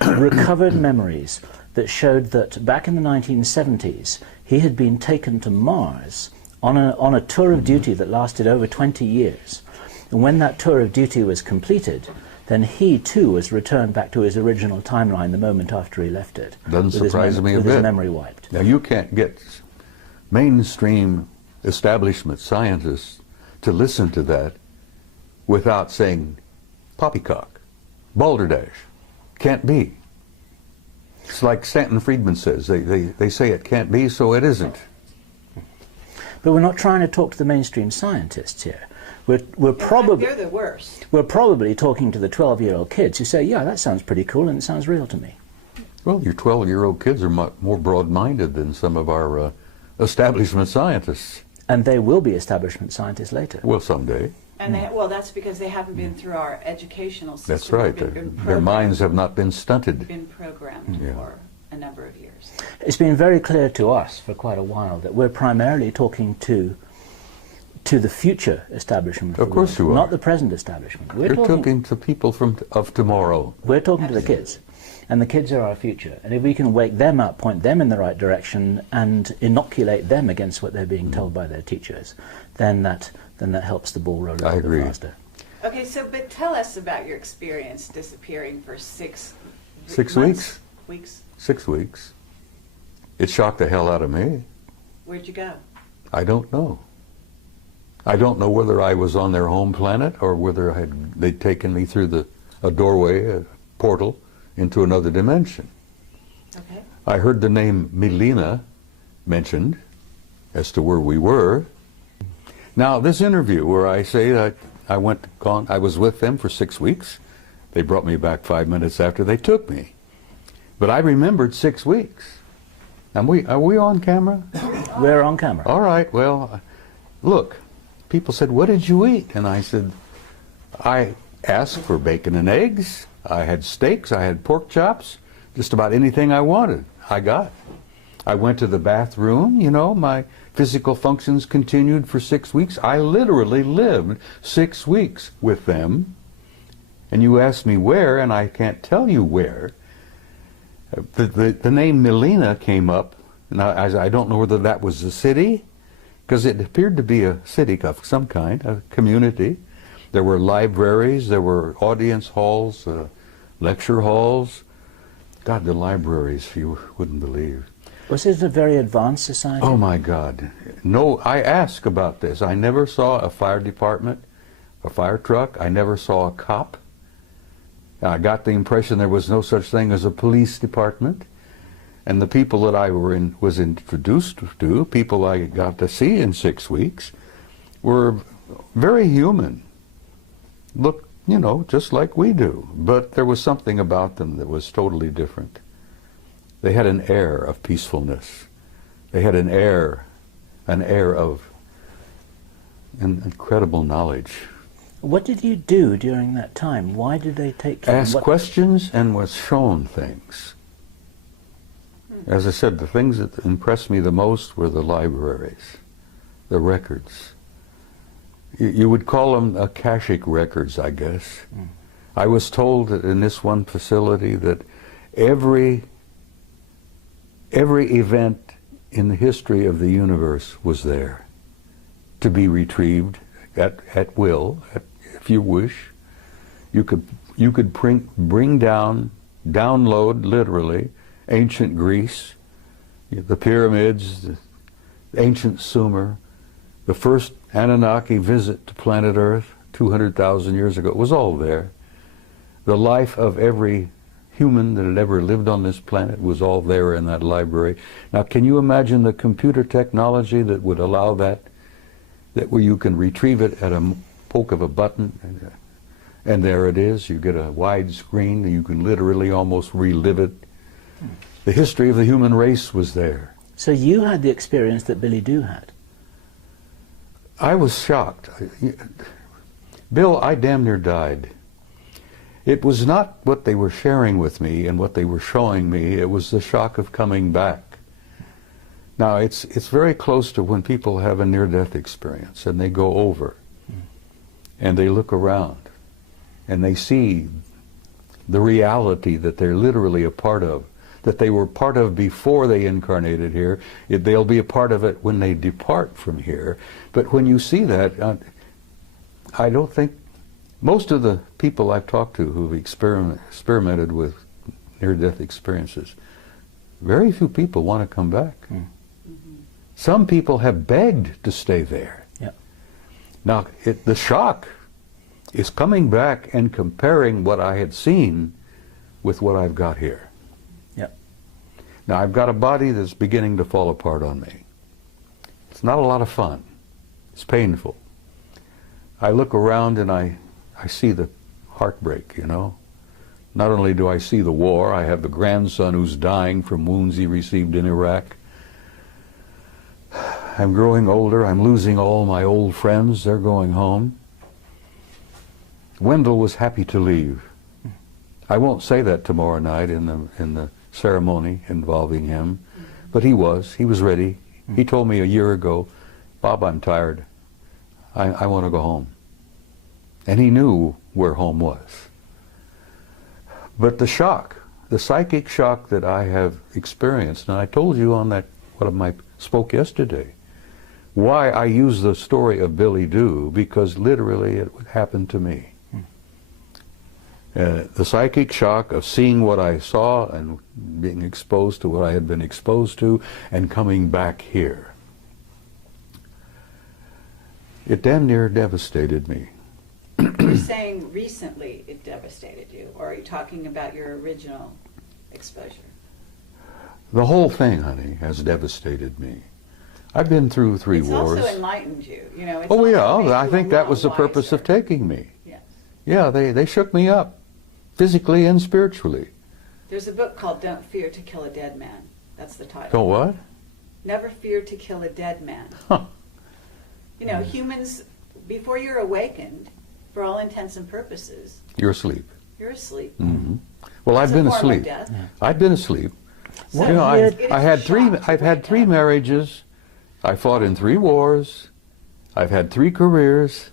recovered memories that showed that back in the 1970s, he had been taken to Mars on a tour of duty that lasted over 20 years. And when that tour of duty was completed, then he too was returned back to his original timeline the moment after he left it. Doesn't surprise me a with bit. his memory wiped. Now, you can't get mainstream establishment scientists to listen to that without saying poppycock, balderdash, can't be. It's like Stanton Friedman says, they say it can't be, so it isn't. But we're not trying to talk to the mainstream scientists here. We're probably They're the worst. We're probably talking to the 12-year-old kids who say, yeah, that sounds pretty cool and it sounds real to me. Well, your 12-year-old kids are more broad-minded than some of our establishment scientists. And they will be establishment scientists later. Well, someday. And well, that's because they haven't been through our educational system. That's right. Their minds have not been stunted. Been programmed for a number of years. It's been very clear to us for quite a while that we're primarily talking to the future establishment. Of course you are. Not the present establishment. You're talking to people of tomorrow. We're talking to the kids. And the kids are our future. And if we can wake them up, point them in the right direction, and inoculate them against what they're being told by their teachers, then that helps the ball roll a little bit faster. Okay, so but tell us about your experience disappearing for 6 weeks. Weeks. 6 weeks. It shocked the hell out of me. Where'd you go? I don't know. I don't know whether I was on their home planet or whether they'd taken me through a doorway, a portal, into another dimension. Okay. I heard the name Milena mentioned as to where we were. Now, this interview where I say that I was with them for 6 weeks. They brought me back 5 minutes after they took me. But I remembered 6 weeks. Are we on camera? We're on camera. All right, well, look, people said, what did you eat? And I said, I asked for bacon and eggs. I had steaks, I had pork chops, just about anything I wanted, I got. I went to the bathroom, you know, my physical functions continued for 6 weeks. I literally lived 6 weeks with them. And you asked me where, and I can't tell you where. The name Milena came up, and I don't know whether that was a city, because it appeared to be a city of some kind, a community. There were libraries, there were audience halls, lecture halls. God, the libraries, you wouldn't believe. Was it a very advanced society? Oh my God. No, I asked about this. I never saw a fire department, a fire truck. I never saw a cop. I got the impression there was no such thing as a police department. And the people that I was introduced to, people I got to see in 6 weeks, were very human. Looked, you know, just like we do. But there was something about them that was totally different. They had an air of peacefulness. They had an air of an incredible knowledge. What did you do during that time? Why did they take you? Asked questions and was shown things. As I said, the things that impressed me the most were the libraries, the records. You would call them Akashic records, I guess. I was told that in this one facility that every event in the history of the universe was there to be retrieved at will, if you wish. You could bring download literally ancient Greece, the pyramids, the ancient Sumer, the first Anunnaki visit to planet Earth 200,000 years ago. It was all there. The life of every human that had ever lived on this planet was all there in that library. Now, can you imagine the computer technology that would allow that where you can retrieve it at a poke of a button, and there it is. You get a wide screen, and you can literally almost relive it. The history of the human race was there. So you had the experience that Billy Doo had? I was shocked. Bill, I damn near died. It was not what they were sharing with me and what they were showing me, it was the shock of coming back. Now, it's very close to when people have a near-death experience and they go over and they look around and they see the reality that they're literally a part of, that they were part of before they incarnated here. They'll be a part of it when they depart from here. But when you see that, I don't think, most of the people I've talked to who've experimented with near-death experiences, very few people want to come back. Some people have begged to stay there. Yep. Now, the shock is coming back and comparing what I had seen with what I've got here. Yep. Now, I've got a body that's beginning to fall apart on me. It's not a lot of fun. It's painful. I look around and I see the heartbreak, you know. Not only do I see the war, I have the grandson who's dying from wounds he received in Iraq. I'm growing older. I'm losing all my old friends. They're going home. Wendell was happy to leave. I won't say that tomorrow night in the ceremony involving him, but he was ready. He told me a year ago, Bob, I'm tired. I want to go home. And he knew where home was. But the shock the psychic shock that I have experienced, and I told you on that, spoke yesterday, why I use the story of Billy Doo, because literally it happened to me. The psychic shock of seeing what I saw and being exposed to what I had been exposed to and coming back here. It damn near devastated me. You're saying recently it devastated you, or are you talking about your original exposure? The whole thing, honey, has devastated me. I've been through 3 wars. It's also enlightened you. You know, it's oh yeah, also made I you think a that lot was the purpose wiser. of taking me. Yes. Yeah, they shook me up, physically and spiritually. There's a book called Don't Fear to Kill a Dead Man. That's the title. Don't what? Never fear to kill a dead man. Huh. You know, humans, before you're awakened, for all intents and purposes, You're asleep. you're asleep. Mm-hmm. Well, It's I've been a form of asleep. death. I've been asleep. So You know, it is I a had three. shock to I've had wake 3 up. marriages. I fought in 3 wars. I've had 3 careers,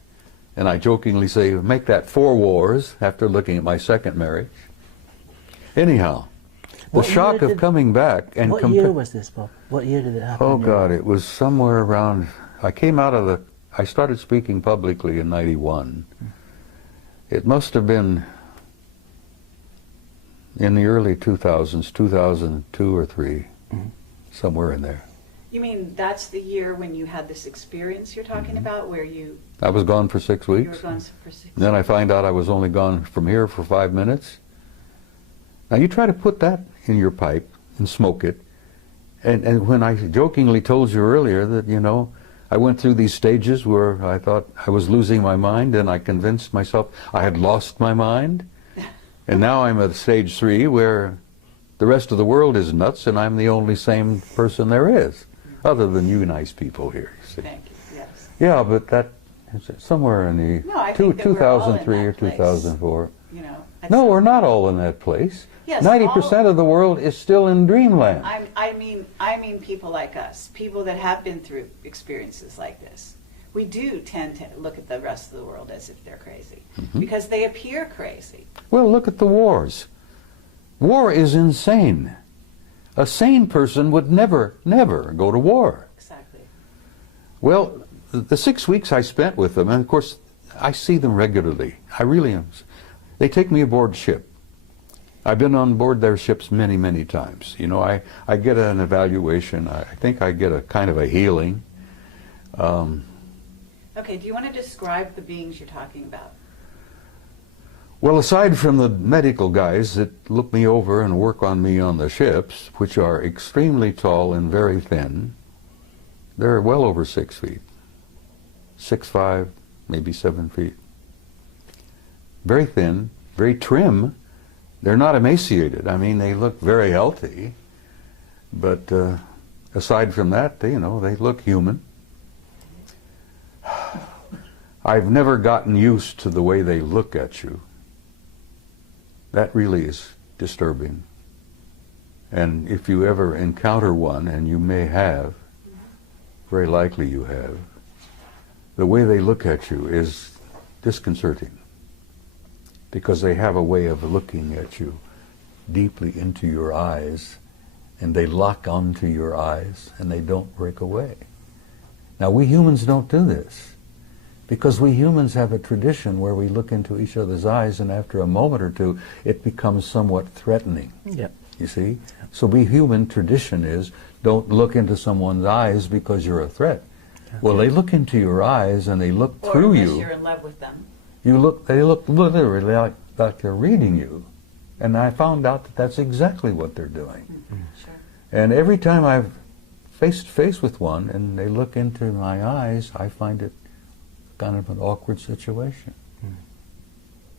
and I jokingly say, make that 4 wars after looking at my 2nd marriage. Anyhow, the What shock year of coming back and What year was this, Bob? What year did it happen? oh in your God, life? it was somewhere around. I started speaking publicly in '91. It must have been in the early 2000s, 2002 or 3, somewhere in there. You mean that's the year when you had this experience you're talking about, where you I was gone for 6 were weeks. gone for 6 And then I find out I was only gone from here for 5 minutes. Now you try to put that in your pipe and smoke it. And when I jokingly told you earlier that, you know, I went through these stages where I thought I was losing my mind, and I convinced myself I had lost my mind. And now I'm at stage 3 where the rest of the world is nuts and I'm the only sane person there is, other than you nice people here, you see. Thank you. Yes. Yeah, but that is somewhere in the No, I think that we're all in 2003 or that place. 2004. You know. No, we're not all in that place. Yes, 90% of the world is still in dreamland. I mean people like us, people that have been through experiences like this. We do tend to look at the rest of the world as if they're crazy, because they appear crazy. Well, look at the wars. War is insane. A sane person would never go to war. Exactly. Well, the 6 weeks I spent with them, and of course I see them regularly. I really am. They take me aboard ship. I've been on board their ships many, many times. You know, I get an evaluation. I think I get a kind of a healing. Okay, do you want to describe the beings you're talking about? Well, aside from the medical guys that look me over and work on me on the ships, which are extremely tall and very thin, they're well over 6 feet. 6'5", maybe 7 feet. Very thin, very trim. They're not emaciated. I mean, they look very healthy. But aside from that, they look human. I've never gotten used to the way they look at you. That really is disturbing. And if you ever encounter one, and you may have, very likely you have, the way they look at you is disconcerting, because they have a way of looking at you deeply into your eyes, and they lock onto your eyes, and they don't break away. Now, we humans don't do this, because we humans have a tradition where we look into each other's eyes, and after a moment or two, it becomes somewhat threatening. Yep. You see? So we human tradition is, don't look into someone's eyes because you're a threat. Well, they look into your eyes, and they look Or through unless you. you're in love with them. They look literally like they're reading you. And I found out that that's exactly what they're doing. Sure. And every time I've face to face with one and they look into my eyes, I find it kind of an awkward situation.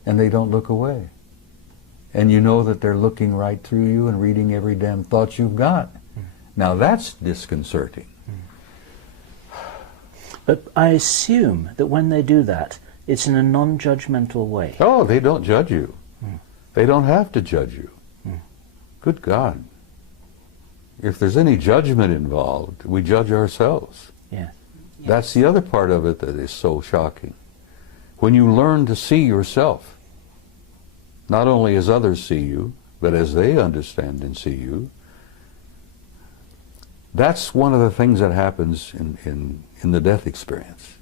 And they don't look away. And you know that they're looking right through you and reading every damn thought you've got. Now that's disconcerting. But I assume that when they do that, it's in a non-judgmental way. Oh, they don't judge you. They don't have to judge you. Good God. If there's any judgment involved, we judge ourselves. Yeah. That's the other part of it that is so shocking. When you learn to see yourself, not only as others see you, but as they understand and see you. That's one of the things that happens in the death experience.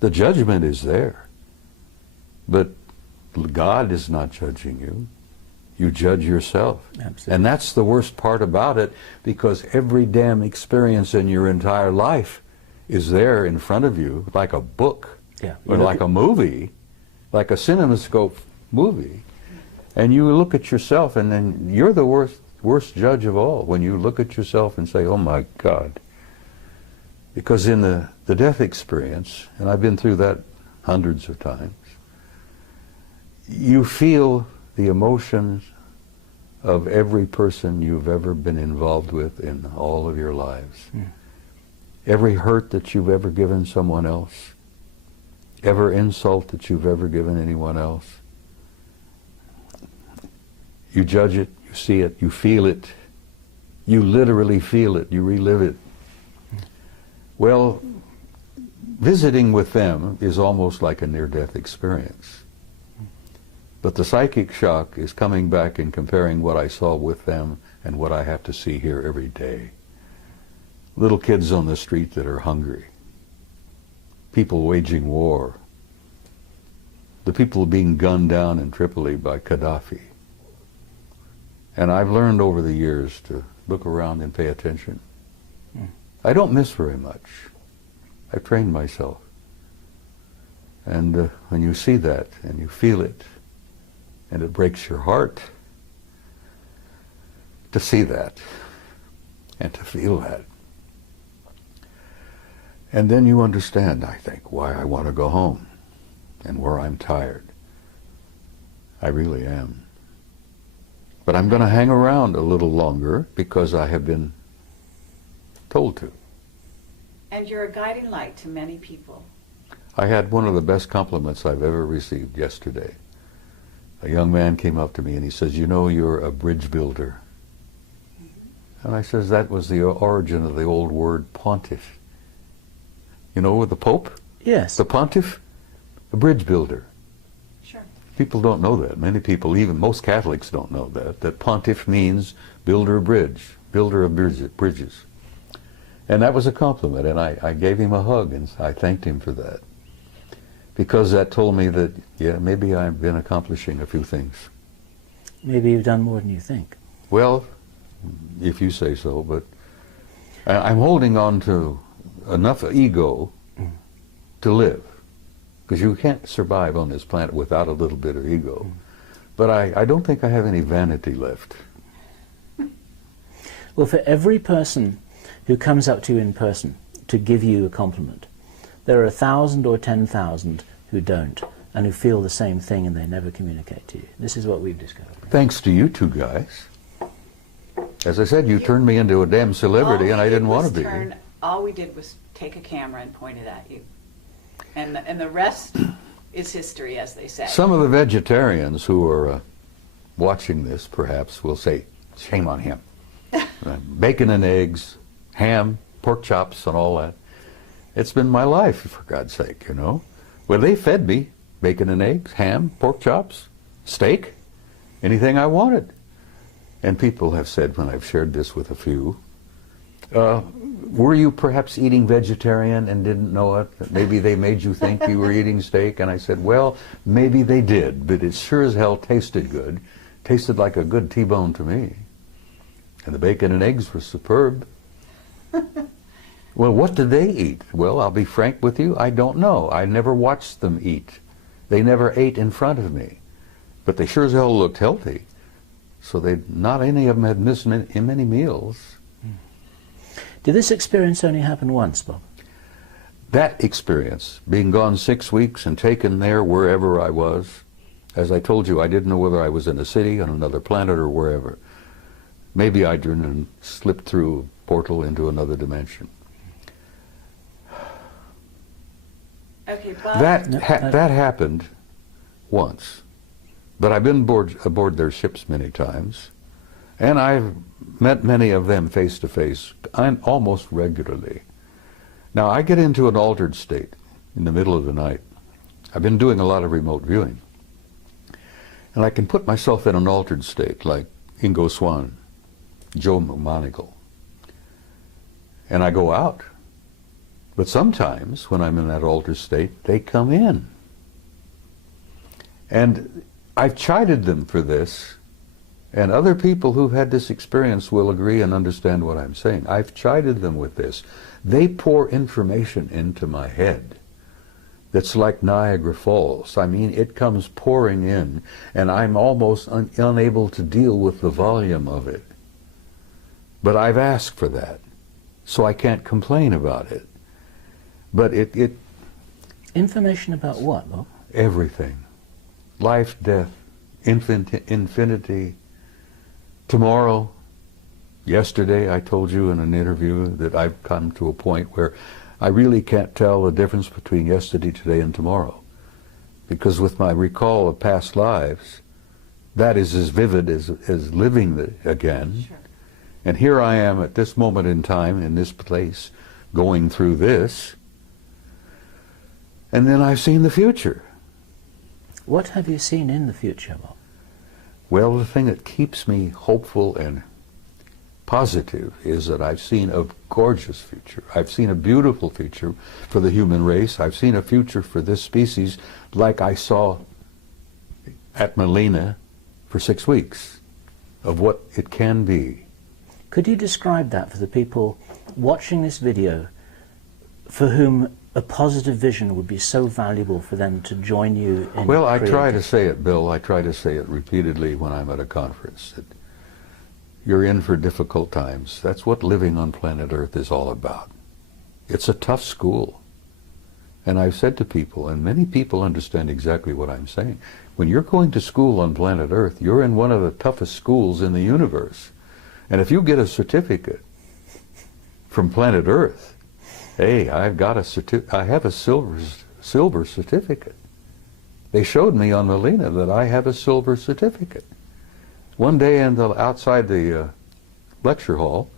The judgment is there, but God is not judging you. You judge yourself. Absolutely. And that's the worst part about it, because every damn experience in your entire life is there in front of you, like a book, or like a movie, like a CinemaScope movie. And you look at yourself, and then you're the worst judge of all when you look at yourself and say, oh my God. Because in the death experience, and I've been through that hundreds of times, you feel the emotions of every person you've ever been involved with in all of your lives. Every hurt that you've ever given someone else, every insult that you've ever given anyone else. You judge it, you see it, you feel it, you literally feel it, you relive it. Well, visiting with them is almost like a near-death experience. But the psychic shock is coming back and comparing what I saw with them and what I have to see here every day. Little kids on the street that are hungry, people waging war, the people being gunned down in Tripoli by Gaddafi. And I've learned over the years to look around and pay attention. I don't miss very much. I've trained myself. And when you see that and you feel it, and it breaks your heart to see that and to feel that. And then you understand, I think, why I want to go home and where I'm tired. I really am. But I'm going to hang around a little longer because I have been told to. And you're a guiding light to many people. I had one of the best compliments I've ever received yesterday. A young man came up to me and he says, you know, you're a bridge builder. And I says, that was the origin of the old word pontiff. You know, with the Pope? Yes. The pontiff, a bridge builder. Sure. People don't know that. Many people, even most Catholics don't know that pontiff means builder of bridge, builder of bridges. And that was a compliment, and I gave him a hug and I thanked him for that. Because that told me that, yeah, maybe I've been accomplishing a few things. Maybe you've done more than you think. Well, if you say so, but I'm holding on to enough ego to live. Because you can't survive on this planet without a little bit of ego. But I don't think I have any vanity left. Well, for every person who comes up to you in person to give you a compliment, there are 1,000 or 10,000 who don't, and who feel the same thing and they never communicate to you. This is what we've discovered. Thanks to you two guys. As I said, you turned me into a damn celebrity and I didn't want to be. All we did was take a camera and point it at you. And the rest is history, as they say. Some of the vegetarians who are watching this, perhaps, will say, shame on him. Bacon and eggs, ham, pork chops, and all that. It's been my life, for God's sake, you know. Well, they fed me bacon and eggs, ham, pork chops, steak, anything I wanted. And people have said, when I've shared this with a few, were you perhaps eating vegetarian and didn't know it? Maybe they made you think you were eating steak. And I said, well, maybe they did, but it sure as hell tasted good. Tasted like a good T-bone to me. And the bacon and eggs were superb. Well, what did they eat? Well, I'll be frank with you, I don't know. I never watched them eat. They never ate in front of me. But they sure as hell looked healthy. So not any of them had missed many meals. Did this experience only happen once, Bob? That experience, being gone 6 weeks and taken there wherever I was, as I told you, I didn't know whether I was in a city, on another planet, or wherever. Maybe I turned and slipped through a portal into another dimension. Okay, Bob. That happened once. But I've been aboard their ships many times, and I've met many of them face to face, almost regularly. Now, I get into an altered state in the middle of the night. I've been doing a lot of remote viewing. And I can put myself in an altered state, like Ingo Swann, Joe McMoneagle. And I go out. But sometimes, when I'm in that altered state, they come in. And I've chided them for this, and other people who've had this experience will agree and understand what I'm saying. I've chided them with this. They pour information into my head that's like Niagara Falls. I mean, it comes pouring in, and I'm almost unable to deal with the volume of it. But I've asked for that, so I can't complain about it. But it Information about what, Bob? everything. Life, death, infinity. Tomorrow, yesterday I told you in an interview that I've come to a point where I really can't tell the difference between yesterday, today, and tomorrow. Because with my recall of past lives, that is as vivid as living again. Sure. And here I am at this moment in time, in this place, going through this. And then I've seen the future. What have you seen in the future, Bob? Well, the thing that keeps me hopeful and positive is that I've seen a gorgeous future. I've seen a beautiful future for the human race. I've seen a future for this species like I saw at Melina for 6 weeks of what it can be. Could you describe that for the people watching this video for whom a positive vision would be so valuable for them to join you in Well, I try creating? to say it, Bill. I try to say it repeatedly when I'm at a conference. That you're in for difficult times. That's what living on planet Earth is all about. It's a tough school. And I've said to people, and many people understand exactly what I'm saying, when you're going to school on planet Earth, you're in one of the toughest schools in the universe. And if you get a certificate from planet Earth, hey, I have a silver certificate. They showed me on Melina that I have a silver certificate. One day outside the lecture hall,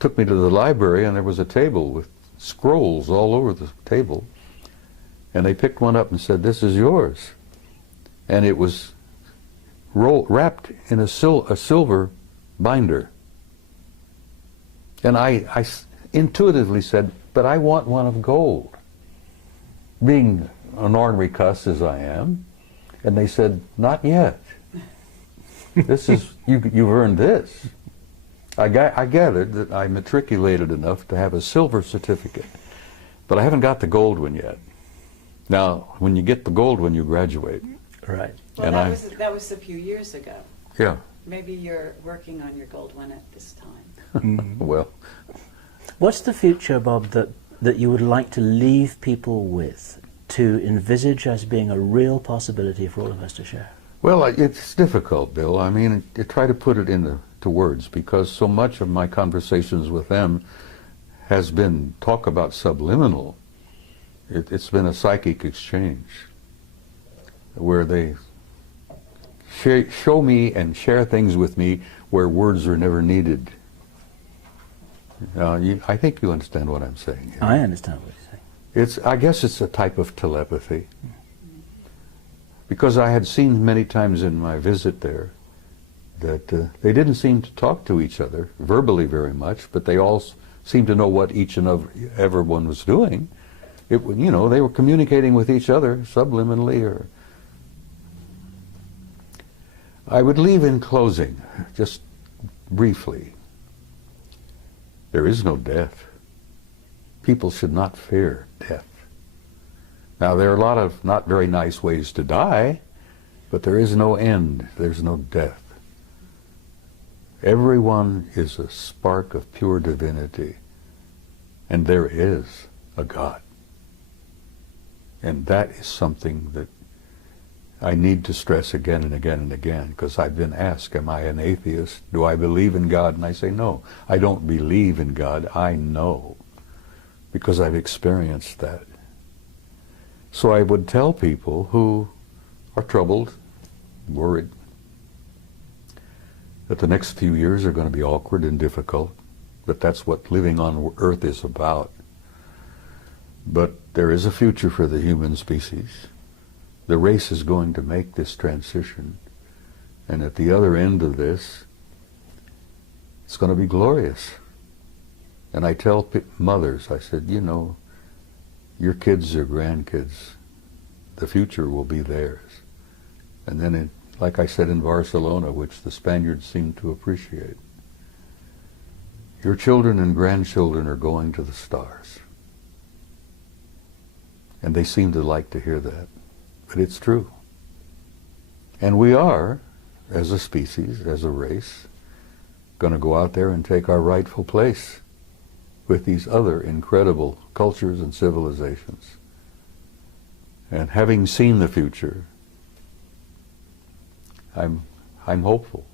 took me to the library, and there was a table with scrolls all over the table. And they picked one up and said, "This is yours." And it was wrapped in a silver binder. And I intuitively said, "But I want one of gold," being an ornery cuss as I am. And they said, "Not yet. This is, you've earned this." I gathered that I matriculated enough to have a silver certificate, but I haven't got the gold one yet. Now, when you get the gold one, you graduate. Right. Well, And that was a few years ago. Yeah, Maybe you're working on your gold one at this time. well, What's the future, Bob, that you would like to leave people with, to envisage as being a real possibility for all of us to share? well, it's difficult, Bill. I mean, I try to put it into words, because so much of my conversations with them has been talk about subliminal. It's been a psychic exchange where they show me and share things with me where words are never needed. I think you understand what I'm saying here. I understand what you're saying. I guess it's a type of telepathy. Because I had seen many times in my visit there that they didn't seem to talk to each other verbally very much, but they all seemed to know what each and everyone was doing. They were communicating with each other subliminally. Or I would leave in closing, just briefly. There is no death. People should not fear death. Now, there are a lot of not very nice ways to die, but there is no end. There's no death. Everyone is a spark of pure divinity, and there is a God. And that is something that I need to stress again and again and again, because I've been asked, am I an atheist? Do I believe in God? And I say, no, I don't believe in God. I know, because I've experienced that. So I would tell people who are troubled, worried, that the next few years are going to be awkward and difficult, but that's what living on Earth is about. But there is a future for the human species, The race is going to make this transition. And at the other end of this, it's going to be glorious. And I tell mothers, I said, you know, your kids or grandkids, the future will be theirs. And then, like I said in Barcelona, which the Spaniards seem to appreciate, your children and grandchildren are going to the stars. And they seem to like to hear that. But it's true. And we are, as a species, as a race, going to go out there and take our rightful place with these other incredible cultures and civilizations. And having seen the future, I'm hopeful.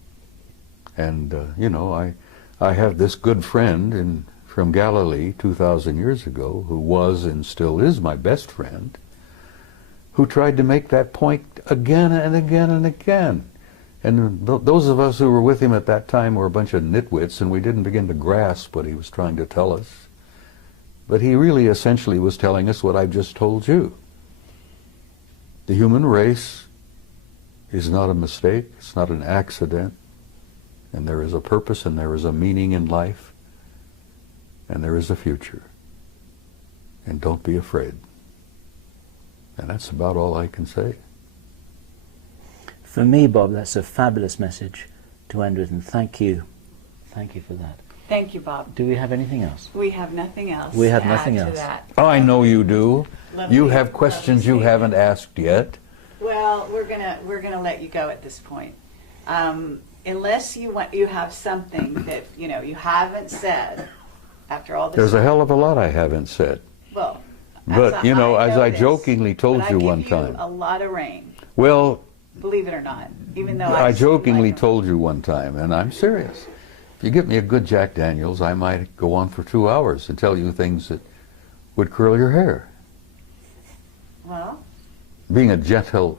And you know, I have this good friend from Galilee 2,000 years ago, who was and still is my best friend, who tried to make that point again and again and again. And those of us who were with him at that time were a bunch of nitwits, and we didn't begin to grasp what he was trying to tell us. But he really essentially was telling us what I've just told you. The human race is not a mistake, it's not an accident, and there is a purpose and there is a meaning in life, and there is a future. And don't be afraid. And that's about all I can say. For me, Bob, that's a fabulous message to end with, and thank you. Thank you for that. Thank you, Bob. Do we have anything else? We have nothing else. We have to nothing add else. To that. Oh, I know you do. Lovely, You have questions you haven't asked yet. Well, we're gonna let you go at this point, unless you have something that you haven't said after all this. There's a hell of a lot I haven't said. Well, But, you know, as I jokingly told but you I give one time. a lot of rain, Well, believe it or not. Even though I I've jokingly seen, like, told you one time, and I'm serious. If you give me a good Jack Daniels, I might go on for 2 hours and tell you things that would curl your hair. Well, Being a gentle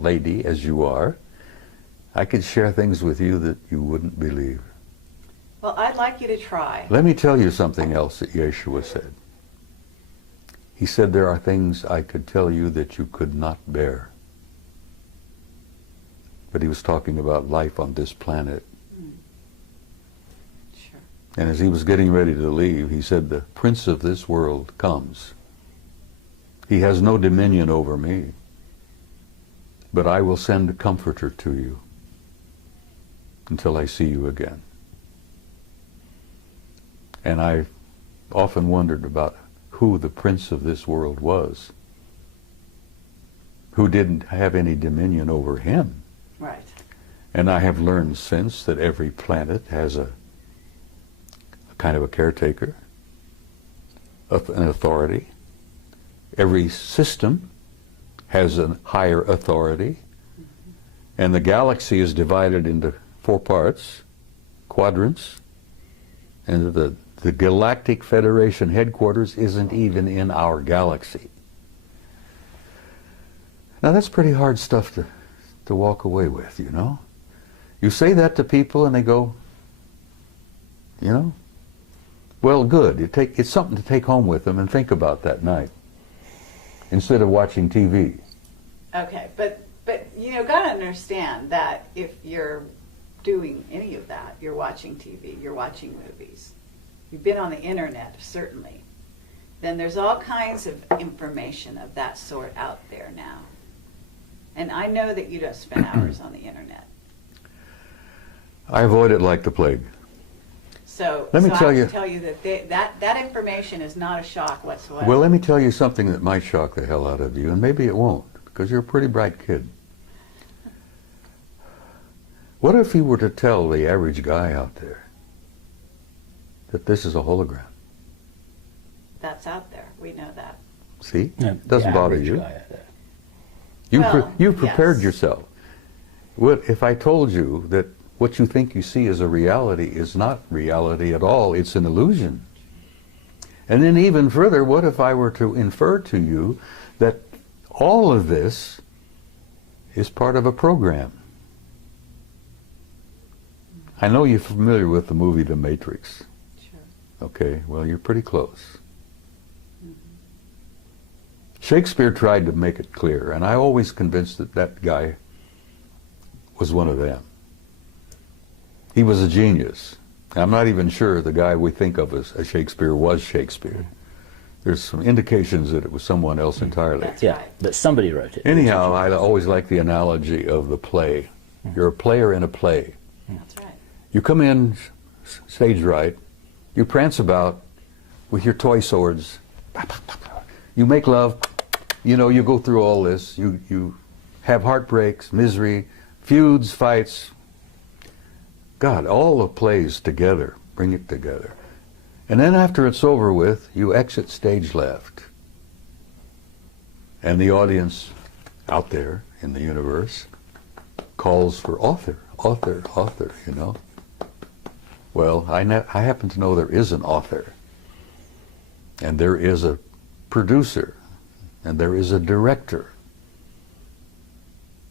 lady as you are, I could share things with you that you wouldn't believe. well, I'd like you to try. Let me tell you something else that Yeshua said. He said, there are things I could tell you that you could not bear. But he was talking about life on this planet. Sure. And as he was getting ready to leave, he said, the prince of this world comes. He has no dominion over me, but I will send a comforter to you until I see you again. And I've often wondered about who the prince of this world was, who didn't have any dominion over him. Right. And I have learned since that every planet has a kind of a caretaker, an authority. Every system has a higher authority. And the galaxy is divided into 4 parts, quadrants, and the Galactic Federation headquarters isn't even in our galaxy. Now that's pretty hard stuff to walk away with, you know. You say that to people and they go, you know, well, good. It's something to take home with them and think about that night instead of watching TV. Okay, but gotta understand that if you're doing any of that, you're watching TV, you're watching movies, you've been on the internet, certainly, then there's all kinds of information of that sort out there now. And I know that you don't spend hours on the internet. I avoid it like the plague. So Let me I tell have you- to tell you that information is not a shock whatsoever. Well, let me tell you something that might shock the hell out of you, and maybe it won't, because you're a pretty bright kid. What if you were to tell the average guy out there that this is a hologram? That's out there. We know that. See? No, Doesn't the bother average you. guy out there. You've prepared yes. yourself. What if I told you that what you think you see as a reality is not reality at all, it's an illusion? And then even further, what if I were to infer to you that all of this is part of a program? I know you're familiar with the movie The Matrix. Sure. Okay, well, you're pretty close. Shakespeare tried to make it clear, and I always convinced that that guy was one of them. He was a genius. I'm not even sure the guy we think of as Shakespeare was Shakespeare. There's some indications that it was someone else entirely. That's Yeah, right. but somebody wrote it. Anyhow, I always like the analogy of the play. You're a player in a play. That's right. You come in stage right, you prance about with your toy swords, you make love, you know, you go through all this, you have heartbreaks, misery, feuds, fights. God, all the plays together, bring it together. And then after it's over with, you exit stage left. And the audience out there in the universe calls for author, author, author, you know. Well, I happen to know there is an author, and there is a producer, and there is a director.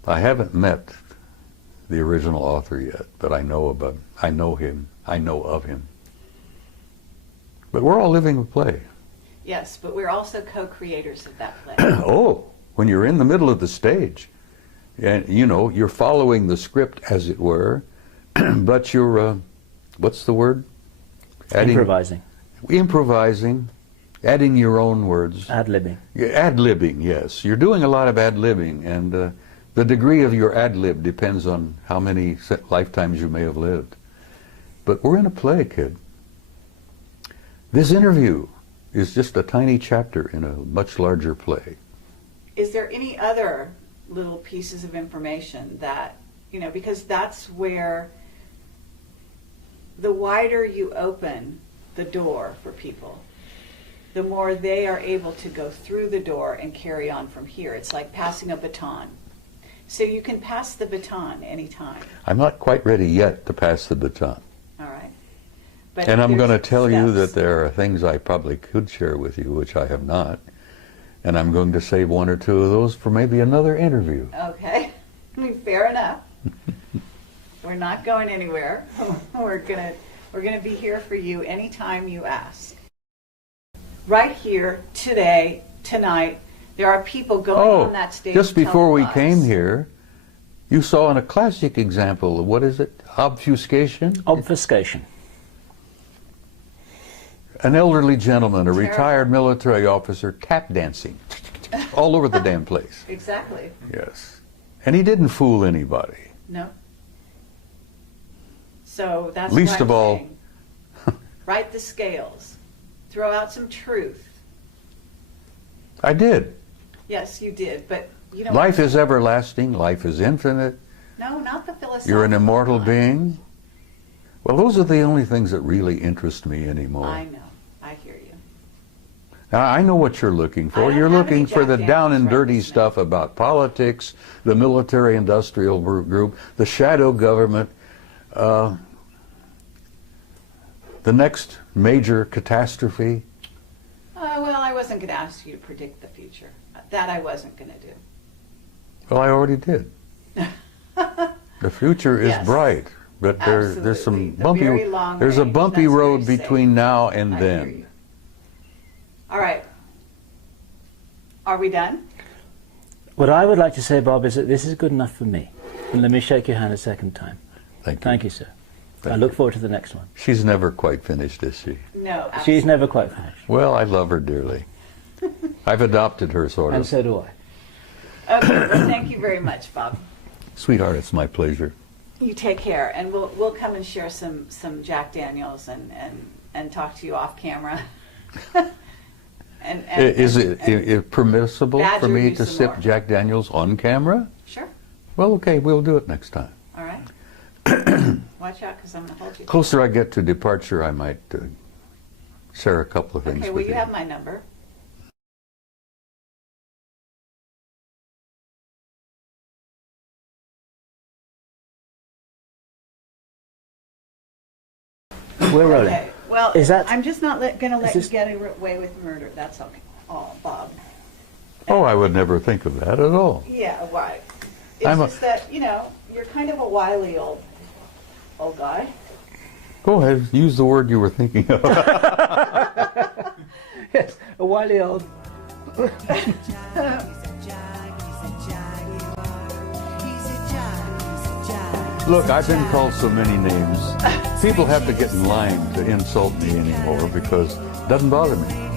I haven't met the original author yet, but I know him, I know of him. But we're all living a play. Yes, but we're also co-creators of that play. Oh, when you're in the middle of the stage, and you know, you're following the script as it were, but you're, what's the word? Improvising. Improvising, adding your own words. Ad-libbing. Ad-libbing, yes. You're doing a lot of ad-libbing, and the degree of your ad-lib depends on how many lifetimes you may have lived. But we're in a play, kid. This interview is just a tiny chapter in a much larger play. Is there any other little pieces of information that, you know, because that's where the wider you open the door for people, the more they are able to go through the door and carry on from here. It's like passing a baton. So you can pass the baton anytime. I'm not quite ready yet to pass the baton. All right. But And I'm going to there's tell you steps. that there are things I probably could share with you, which I have not. And I'm going to save one or two of those for maybe another interview. Okay. I mean, fair enough. We're not going anywhere. We're gonna be here for you anytime you ask. Right here, today, tonight, there are people going on that stage. Just before we telling came us. here, you saw in a classic example of, what is it? Obfuscation? Obfuscation. An elderly gentleman, a Terrible. retired military officer, tap dancing all over the damn place. Exactly. Yes. And he didn't fool anybody. No. So that's Least what I'm of all- saying. Right the scales. Throw out some truth. I did. Yes, you did, but you don't. Life is everlasting. Life is infinite. No, not the philosophical. You're an immortal kind. being. Well, those are the only things that really interest me anymore. I know. I hear you. Now, I know what you're looking I for. don't You're have any looking for the Jack down and Daniels dirty right this stuff about politics, the military-industrial group, the shadow government, the next major catastrophe. Well, I wasn't going to ask you to predict the future. That I wasn't going to do. Well, I already did. The future is Yes. bright, but there's some Absolutely. The bumpy. very long There's a range, bumpy that's road very safe. between now and I hear then. you. All right. Are we done? What I would like to say, Bob, is that this is good enough for me. And let me shake your hand a second time. Thank you. Thank you, sir. Thank I look forward to the next one. She's never quite finished, is she? No. She's absolutely never quite finished. Well, I love her dearly. I've adopted her, sort And of. so do I. Okay. Well, thank you very much, Bob. Sweetheart, it's my pleasure. You take care, and we'll come and share some Jack Daniels and talk to you off camera. Is it permissible badger for me you to some sip more. Jack Daniels on camera? Sure. Well, okay, we'll do it next time. All right. Watch out, because I'm going to hold you. Closer I get to departure, I might share a couple of things Okay. Well, with you have my number. We're rolling. Okay. Well, Is that- I'm just not going to let this- you get away with murder. That's okay. Oh, Bob. Oh, I would never think of that at all. Yeah, right. It's I'm a- just that, you know, you're kind of a wily old guy. Go ahead, use the word you were thinking of. Yes, a wily old Look, I've been called so many names. People have to get in line to insult me anymore because it doesn't bother me.